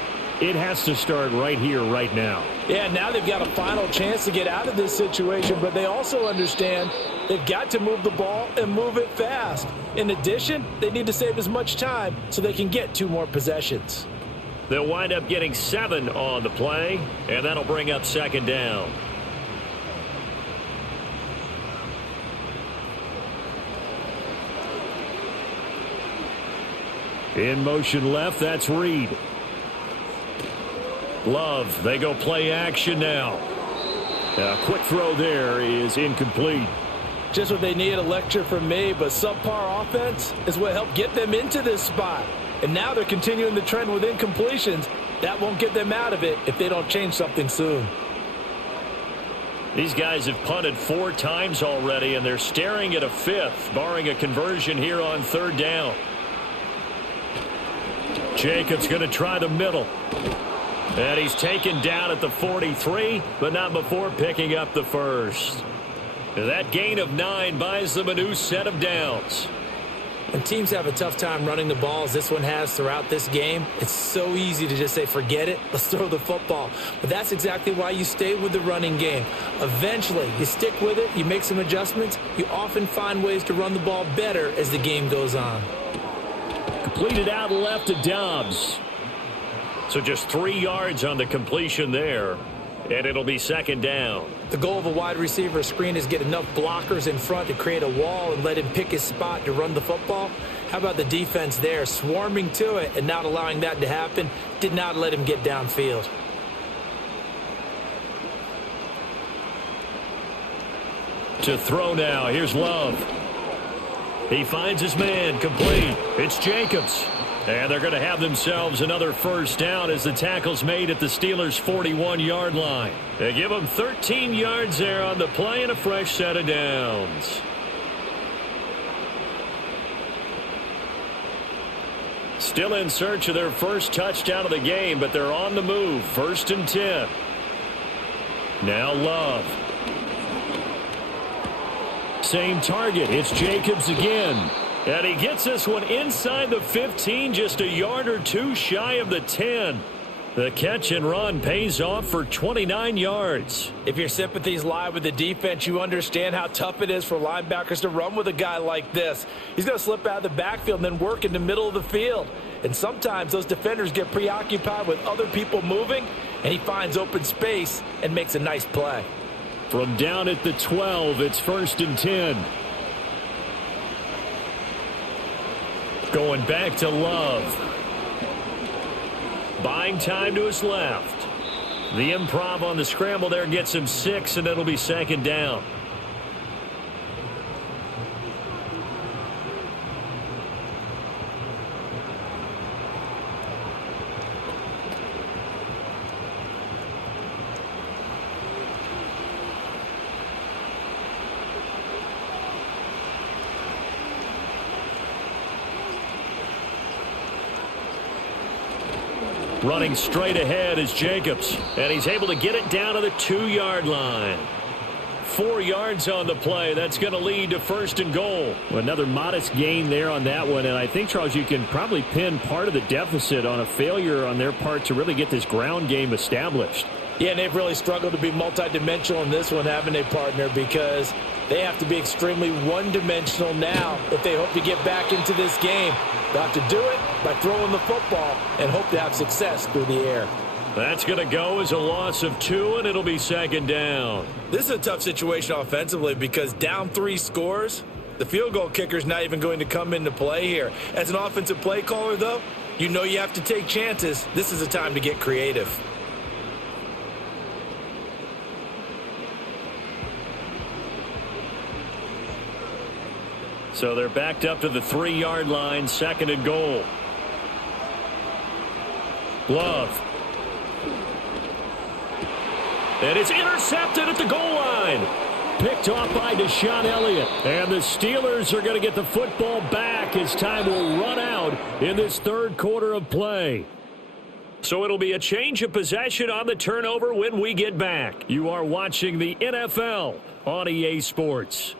it has to start right here, right now. Yeah, now they've got a final chance to get out of this situation, but they also understand they've got to move the ball and move it fast. In addition, they need to save as much time so they can get 2 more possessions. They'll wind up getting 7 on the play, and that'll bring up second down. In motion left, that's Reed. Love, they go play action now. A quick throw there is incomplete. Just what they need, a lecture from me, but subpar offense is what helped get them into this spot. And now they're continuing the trend with incompletions. That won't get them out of it if they don't change something soon. These guys have punted 4 times already, and they're staring at a 5th, barring a conversion here on 3rd down. Jacobs going to try the middle. And he's taken down at the 43, but not before picking up the 1st. That gain of 9 buys them a new set of downs. When teams have a tough time running the ball, as this one has throughout this game, it's so easy to just say, forget it, let's throw the football. But that's exactly why you stay with the running game. Eventually, you stick with it, you make some adjustments, you often find ways to run the ball better as the game goes on. Completed out left to Dobbs. So just 3 yards on the completion there. And it'll be second down. The goal of a wide receiver screen is get enough blockers in front to create a wall and let him pick his spot to run the football. How about the defense there, swarming to it and not allowing that to happen? Did not let him get downfield. To throw now, here's Love. He finds his man, complete. It's Jacobs. And they're going to have themselves another first down as the tackle's made at the Steelers' 41-yard line. They give them 13 yards there on the play and a fresh set of downs. Still in search of their first touchdown of the game, but they're on the move. 1st and 10. Now Love. Same target. It's Jacobs again. And he gets this one inside the 15, just a yard or two shy of the 10. The catch and run pays off for 29 yards. If your sympathies lie with the defense, you understand how tough it is for linebackers to run with a guy like this. He's going to slip out of the backfield and then work in the middle of the field. And sometimes those defenders get preoccupied with other people moving, and he finds open space and makes a nice play. From down at the 12, it's 1st and 10. Going back to Love. Buying time to his left. The improv on the scramble there gets him 6, and it'll be second down. Running straight ahead is Jacobs, and he's able to get it down to the 2-yard line. 4 yards on the play. That's going to lead to 1st and goal. Another modest gain there on that one, and I think, Charles, you can probably pin part of the deficit on a failure on their part to really get this ground game established. Yeah, and they've really struggled to be multidimensional in this one, haven't they, partner? Because they have to be extremely one-dimensional now if they hope to get back into this game. They'll have to do it by throwing the football and hope to have success through the air. That's going to go as a loss of 2, and it'll be second down. This is a tough situation offensively because down 3 scores, the field goal kicker's not even going to come into play here. As an offensive play caller, though, you know you have to take chances. This is a time to get creative. So they're backed up to the 3-yard line, 2nd and goal. Love. And it's intercepted at the goal line. Picked off by Deshaun Elliott. And the Steelers are going to get the football back as time will run out in this 3rd quarter of play. So it'll be a change of possession on the turnover when we get back. You are watching the NFL on EA Sports.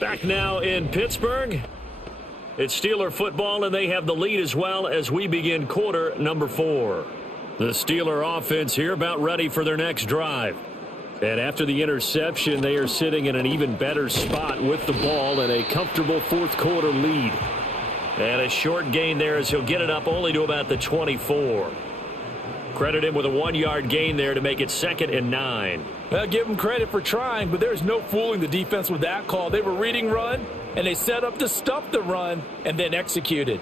Back now in Pittsburgh. It's Steeler football, and they have the lead as well as we begin quarter number 4. The Steeler offense here about ready for their next drive. And after the interception, they are sitting in an even better spot with the ball and a comfortable 4th quarter lead. And a short gain there as he'll get it up only to about the 24. Credit him with a 1-yard gain there to make it 2nd and 9. Well, give them credit for trying, but there's no fooling the defense with that call. They were reading run, and they set up to stop the run and then executed.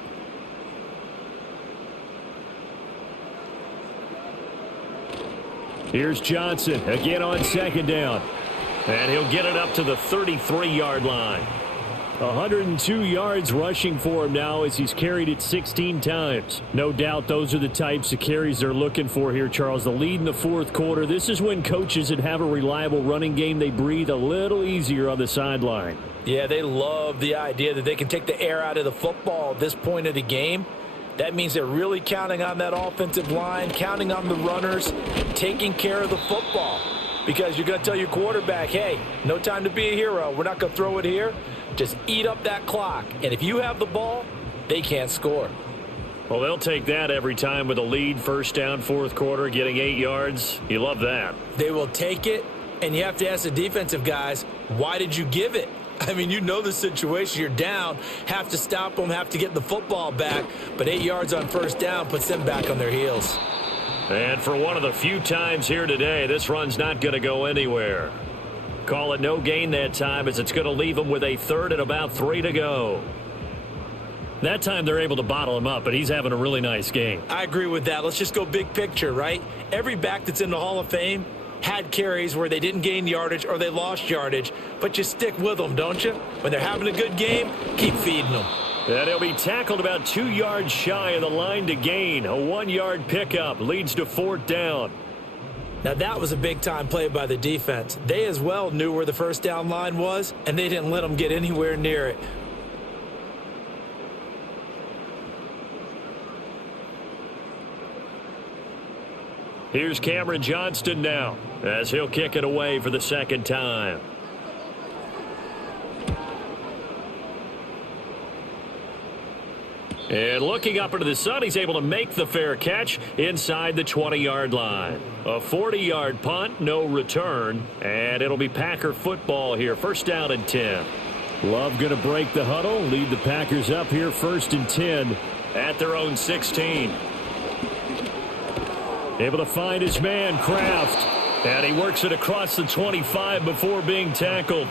Here's Johnson again on 2nd down. And he'll get it up to the 33-yard line. 102 yards rushing for him now as he's carried it 16 times. No doubt those are the types of carries they're looking for here, Charles. The lead in the 4th quarter. This is when coaches that have a reliable running game, they breathe a little easier on the sideline. Yeah, they love the idea that they can take the air out of the football at this point of the game. That means they're really counting on that offensive line, counting on the runners, taking care of the football. Because you're going to tell your quarterback, hey, no time to be a hero. We're not going to throw it here. Just eat up that clock. And if you have the ball, they can't score. Well, they'll take that every time with a lead, 1st down, 4th quarter, getting 8 yards. You love that. They will take it, and you have to ask the defensive guys, why did you give it? I mean, you know the situation. You're down, have to stop them, have to get the football back. But 8 yards on first down puts them back on their heels. And for one of the few times here today, this run's not going to go anywhere. Call it no gain that time, as it's going to leave them with a third and about 3 to go. That time they're able to bottle him up, but he's having a really nice game. I agree with that. Let's just go big picture, right? Every back that's in the Hall of Fame had carries where they didn't gain yardage or they lost yardage, but you stick with them, don't you? When they're having a good game, keep feeding them. And he'll be tackled about 2 yards shy of the line to gain. A 1-yard pickup leads to 4th down. Now, that was a big-time play by the defense. They as well knew where the first down line was, and they didn't let them get anywhere near it. Here's Cameron Johnston now, as he'll kick it away for the second time. And looking up into the sun, he's able to make the fair catch inside the 20-yard line. A 40-yard punt, no return, and it'll be Packer football here. First down and 10. Love going to break the huddle, lead the Packers up here 1st and 10 at their own 16. Able to find his man, Kraft. And he works it across the 25 before being tackled.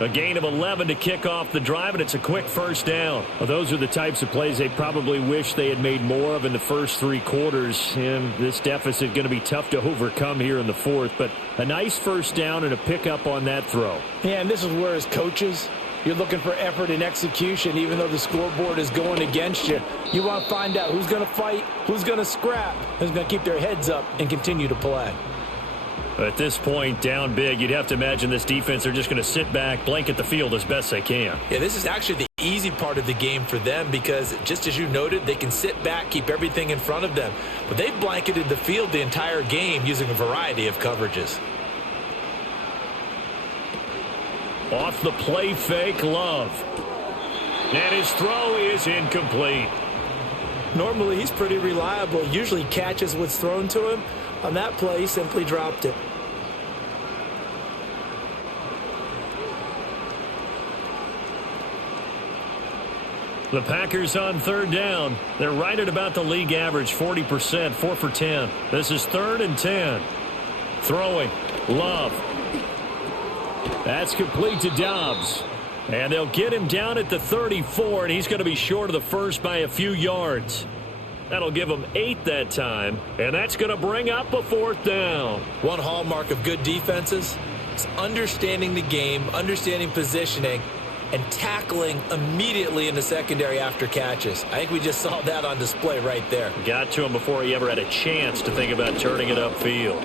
A gain of 11 to kick off the drive, and it's a quick first down. Well, those are the types of plays they probably wish they had made more of in the first 3 quarters. And this deficit going to be tough to overcome here in the 4th. But a nice first down and a pickup on that throw. Yeah, and this is where as coaches, you're looking for effort and execution, even though the scoreboard is going against you. You want to find out who's going to fight, who's going to scrap, who's going to keep their heads up and continue to play. At this point, down big, you'd have to imagine this defense are just going to sit back, blanket the field as best they can. Yeah, this is actually the easy part of the game for them because, just as you noted, they can sit back, keep everything in front of them. But they've blanketed the field the entire game using a variety of coverages. Off the play fake, Love. And his throw is incomplete. Normally, he's pretty reliable. Usually catches what's thrown to him. On that play, he simply dropped it. The Packers on 3rd down. They're right at about the league average, 40%, 4 for 10. This is 3rd and 10. Throwing, Love. That's complete to Dobbs. And they'll get him down at the 34, and he's going to be short of the first by a few yards. That'll give him 8 that time, and that's going to bring up a 4th down. One hallmark of good defenses is understanding the game, understanding positioning, and tackling immediately in the secondary after catches. I think we just saw that on display right there. Got to him before he ever had a chance to think about turning it upfield.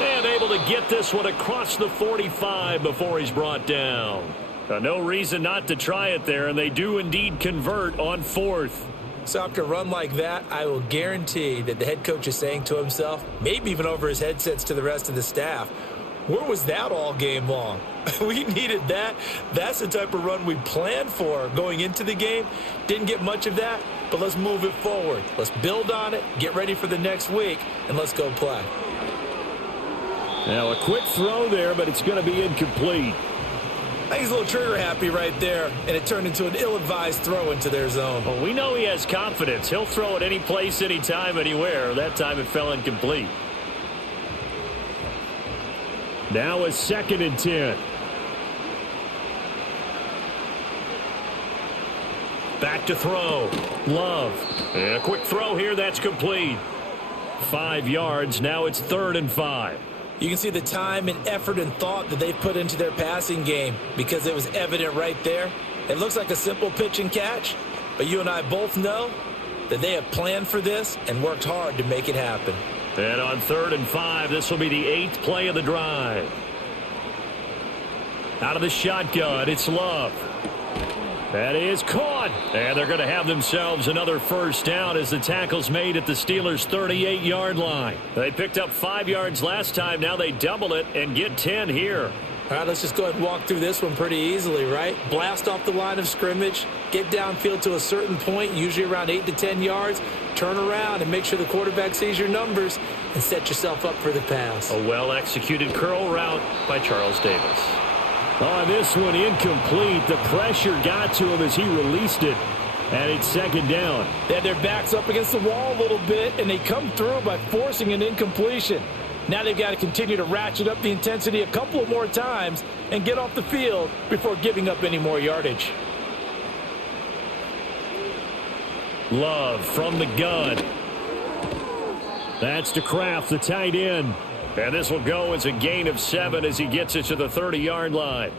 And able to get this one across the 45 before he's brought down. No reason not to try it there, and they do indeed convert on 4th. So after a run like that, I will guarantee that the head coach is saying to himself, maybe even over his headsets to the rest of the staff, where was that all game long? We needed that. That's the type of run we planned for going into the game. Didn't get much of that, but let's move it forward. Let's build on it, get ready for the next week, and let's go play. Now a quick throw there, but it's going to be incomplete. I think he's a little trigger happy right there, and it turned into an ill-advised throw into their zone. Well, we know he has confidence. He'll throw it any place, anytime, anywhere. That time it fell incomplete. Now a 2nd and 10. Back to throw. Love. And a quick throw here. That's complete. 5 yards. Now it's 3rd and 5. You can see the time and effort and thought that they've put into their passing game because it was evident right there. It looks like a simple pitch and catch, but you and I both know that they have planned for this and worked hard to make it happen. And on 3rd and 5, this will be the 8th play of the drive. Out of the shotgun, it's Love. That is caught. And they're going to have themselves another first down as the tackle's made at the Steelers' 38-yard line. They picked up 5 yards last time. Now they double it and get 10 here. All right, let's just go ahead and walk through this one pretty easily, right? Blast off the line of scrimmage, get downfield to a certain point, usually around 8 to 10 yards, turn around and make sure the quarterback sees your numbers and set yourself up for the pass. A well-executed curl route by Charles Davis. Oh, this one incomplete. The pressure got to him as he released it. And it's second down. They had their backs up against the wall a little bit, and they come through by forcing an incompletion. Now they've got to continue to ratchet up the intensity a couple of more times and get off the field before giving up any more yardage. Love from the gun. That's to Kraft, the tight end. And this will go as a gain of 7 as he gets it to the 30-yard line.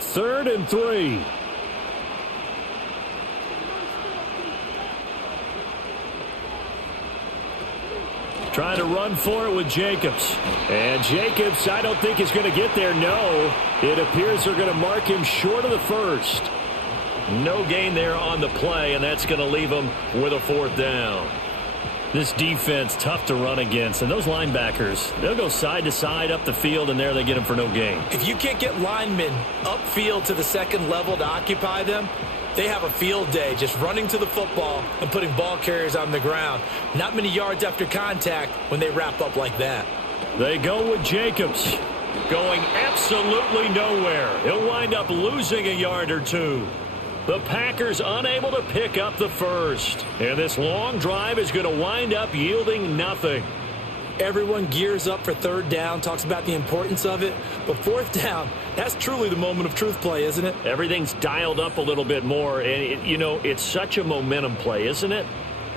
Third and 3. Trying to run for it with Jacobs. And Jacobs, I don't think is going to get there. No, it appears they're going to mark him short of the first. No gain there on the play, and that's going to leave him with a 4th down. This defense, tough to run against. And those linebackers, they'll go side to side up the field, and there they get him for no gain. If you can't get linemen upfield to the second level to occupy them, they have a field day just running to the football and putting ball carriers on the ground. Not many yards after contact when they wrap up like that. They go with Jacobs. Going absolutely nowhere. He'll wind up losing a yard or 2. The Packers unable to pick up the first. And this long drive is going to wind up yielding nothing. Everyone gears up for 3rd down, talks about the importance of it. But 4th down, that's truly the moment of truth play, isn't it? Everything's dialed up a little bit more. And, it's such a momentum play, isn't it?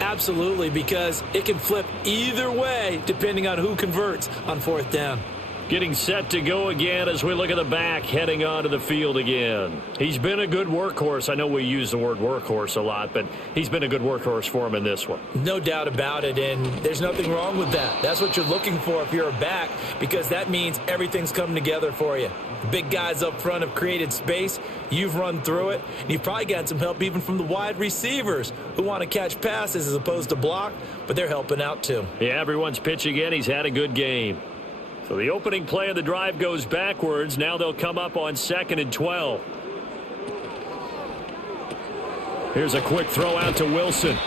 Absolutely, because it can flip either way depending on who converts on 4th down. Getting set to go again as we look at the back heading onto the field again. He's been a good workhorse. I know we use the word workhorse a lot, but he's been a good workhorse for him in this one. No doubt about it, and there's nothing wrong with that. That's what you're looking for if you're a back, because that means everything's coming together for you. The big guys up front have created space. You've run through it, and you've probably got some help even from the wide receivers who want to catch passes as opposed to block, but they're helping out too. Yeah, everyone's pitching in. He's had a good game. So the opening play of the drive goes backwards. Now they'll come up on 2nd and 12. Here's a quick throw out to Wilson.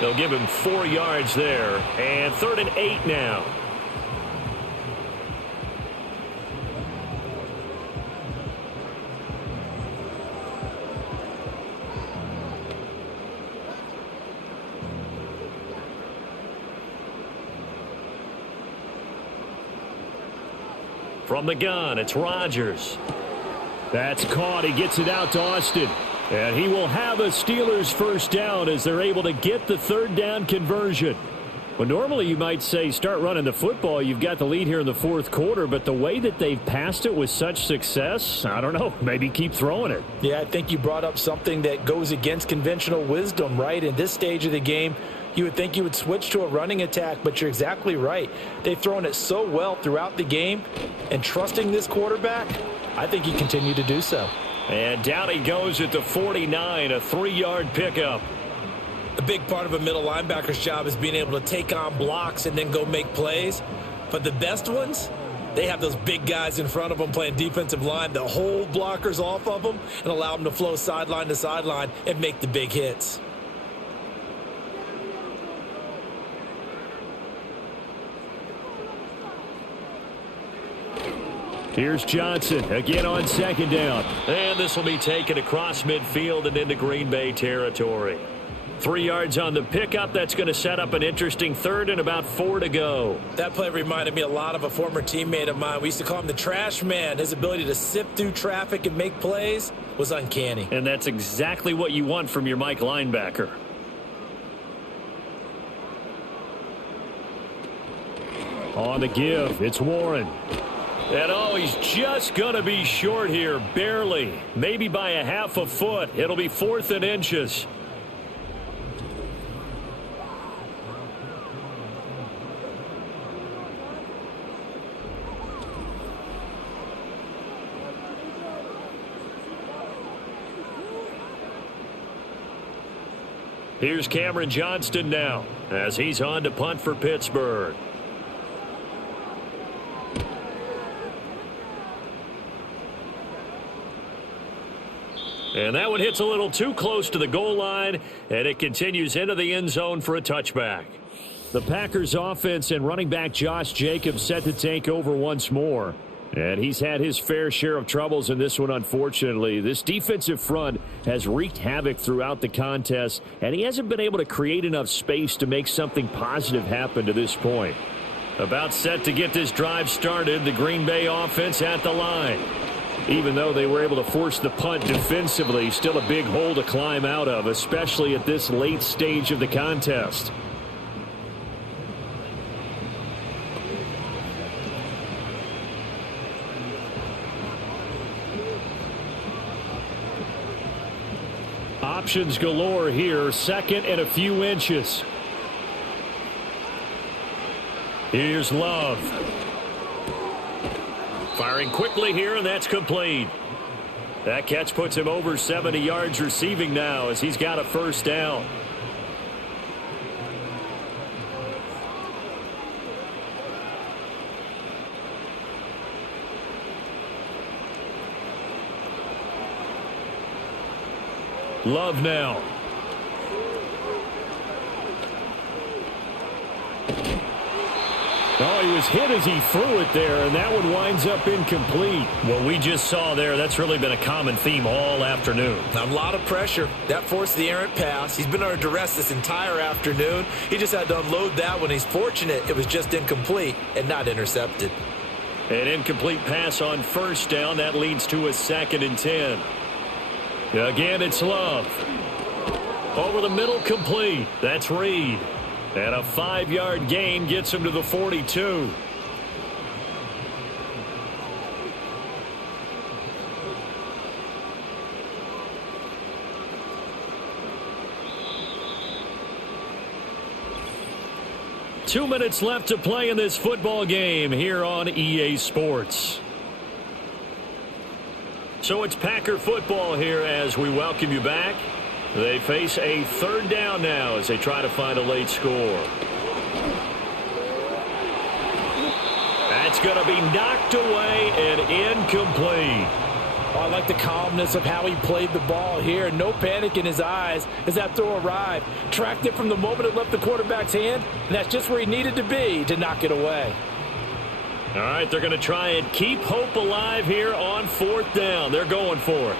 They'll give him 4 yards there. And 3rd and 8 now. From the gun, it's Rodgers. That's caught. He gets it out to Austin. And he will have a Steelers 1st down as they're able to get the 3rd down conversion. Well, normally you might say start running the football. You've got the lead here in the 4th quarter, but the way that they've passed it with such success, I don't know, maybe keep throwing it. Yeah, I think you brought up something that goes against conventional wisdom, right? In this stage of the game, you would think you would switch to a running attack, but you're exactly right. They've thrown it so well throughout the game, and trusting this quarterback, I think he continued to do so. And down he goes at the 49, a 3-yard pickup. A big part of a middle linebacker's job is being able to take on blocks and then go make plays. But the best ones, they have those big guys in front of them playing defensive line that hold blockers off of them and allow them to flow sideline to sideline and make the big hits. Here's Johnson again on 2nd down. And this will be taken across midfield and into Green Bay territory. 3 yards on the pickup. That's going to set up an interesting 3rd and about 4 to go. That play reminded me a lot of a former teammate of mine. We used to call him the trash man. His ability to sift through traffic and make plays was uncanny. And that's exactly what you want from your Mike linebacker. On the give, it's Warren. And oh, he's just going to be short here, barely. Maybe by a half a foot. It'll be 4th and inches. Here's Cameron Johnston now as he's on to punt for Pittsburgh. And that one hits a little too close to the goal line, and it continues into the end zone for a touchback. The Packers offense and running back Josh Jacobs set to take over once more. And he's had his fair share of troubles in this one, unfortunately. This defensive front has wreaked havoc throughout the contest, and he hasn't been able to create enough space to make something positive happen to this point. About set to get this drive started, the Green Bay offense at the line. Even though they were able to force the punt defensively, still a big hole to climb out of, especially at this late stage of the contest. Options galore here, second and a few inches. Here's Love. Firing quickly here, and that's complete. That catch puts him over 70 yards receiving now as he's got a first down. Love now. Oh, he was hit as he threw it there, and that one winds up incomplete. What we just saw there, that's really been a common theme all afternoon. A lot of pressure. That forced the errant pass. He's been under duress this entire afternoon. He just had to unload that one. He's fortunate it was just incomplete and not intercepted. An incomplete pass on first down. That leads to a 2nd and 10. Again, it's Love. Over the middle, complete. That's Reed. And a 5-yard gain gets him to the 42. Two minutes left to play in this football game here on EA Sports. So it's Packer football here as we welcome you back. They face a 3rd down now as they try to find a late score. That's going to be knocked away and incomplete. Oh, I like the calmness of how he played the ball here. No panic in his eyes as that throw arrived. Tracked it from the moment it left the quarterback's hand, and that's just where he needed to be to knock it away. All right, they're going to try and keep hope alive here on 4th down. They're going for it.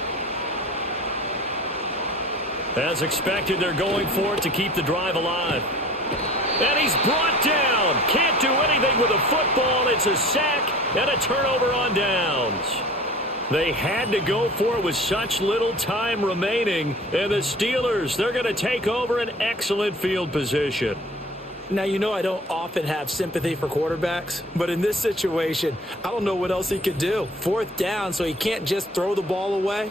As expected, they're going for it to keep the drive alive. And he's brought down. Can't do anything with a football. It's a sack and a turnover on downs. They had to go for it with such little time remaining. And the Steelers, they're going to take over an excellent field position. Now, you know I don't often have sympathy for quarterbacks, but in this situation, I don't know what else he could do. 4th down, so he can't just throw the ball away.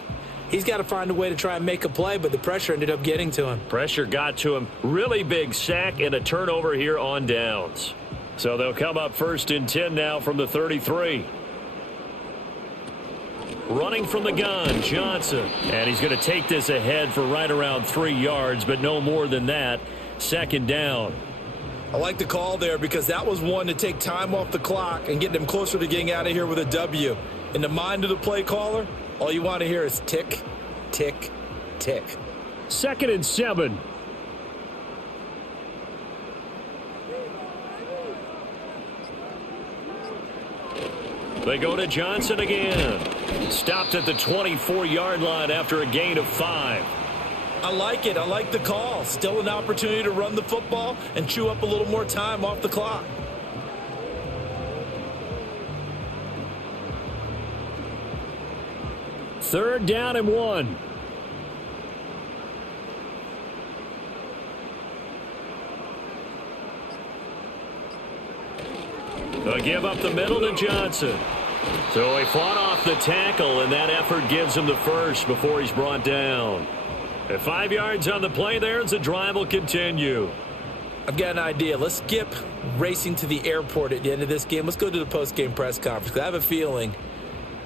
He's got to find a way to try and make a play, but the pressure ended up getting to him. Pressure got to him. Really big sack and a turnover here on downs. So they'll come up 1st and 10 now from the 33. Running from the gun, Johnson. And he's going to take this ahead for right around 3 yards, but no more than that. 2nd down. I like the call there because that was one to take time off the clock and get them closer to getting out of here with a W. In the mind of the play caller, all you want to hear is tick, tick, tick. 2nd and 7. They go to Johnson again. Stopped at the 24-yard line after a gain of 5. I like it. I like the call. Still an opportunity to run the football and chew up a little more time off the clock. Third down and 1. They'll give up the middle to Johnson. So he fought off the tackle, and that effort gives him the first before he's brought down. At 5 yards on the play there as the drive will continue. I've got an idea. Let's skip racing to the airport at the end of this game. Let's go to the post-game press conference. I have a feeling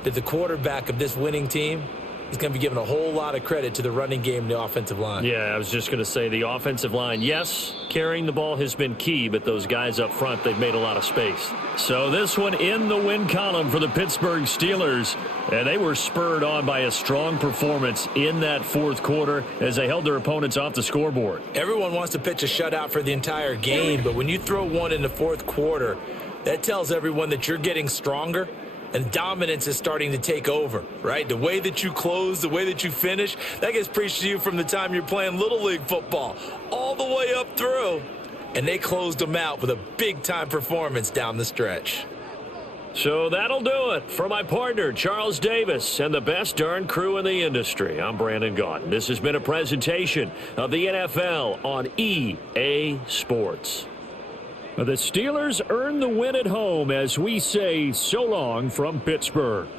that the quarterback of this winning team he's going to be giving a whole lot of credit to the running game and the offensive line. Yeah, I was just going to say the offensive line, yes, carrying the ball has been key, but those guys up front, they've made a lot of space. So this one in the win column for the Pittsburgh Steelers, and they were spurred on by a strong performance in that fourth quarter as they held their opponents off the scoreboard. Everyone wants to pitch a shutout for the entire game, but when you throw one in the fourth quarter, that tells everyone that you're getting stronger and dominance is starting to take over, right? The way that you close, the way that you finish, that gets preached to you from the time you're playing Little League football all the way up through. And they closed them out with a big-time performance down the stretch. So that'll do it for my partner, Charles Davis, and the best darn crew in the industry. I'm Brandon Gaudin. This has been a presentation of the NFL on EA Sports. The Steelers earn the win at home as we say so long from Pittsburgh.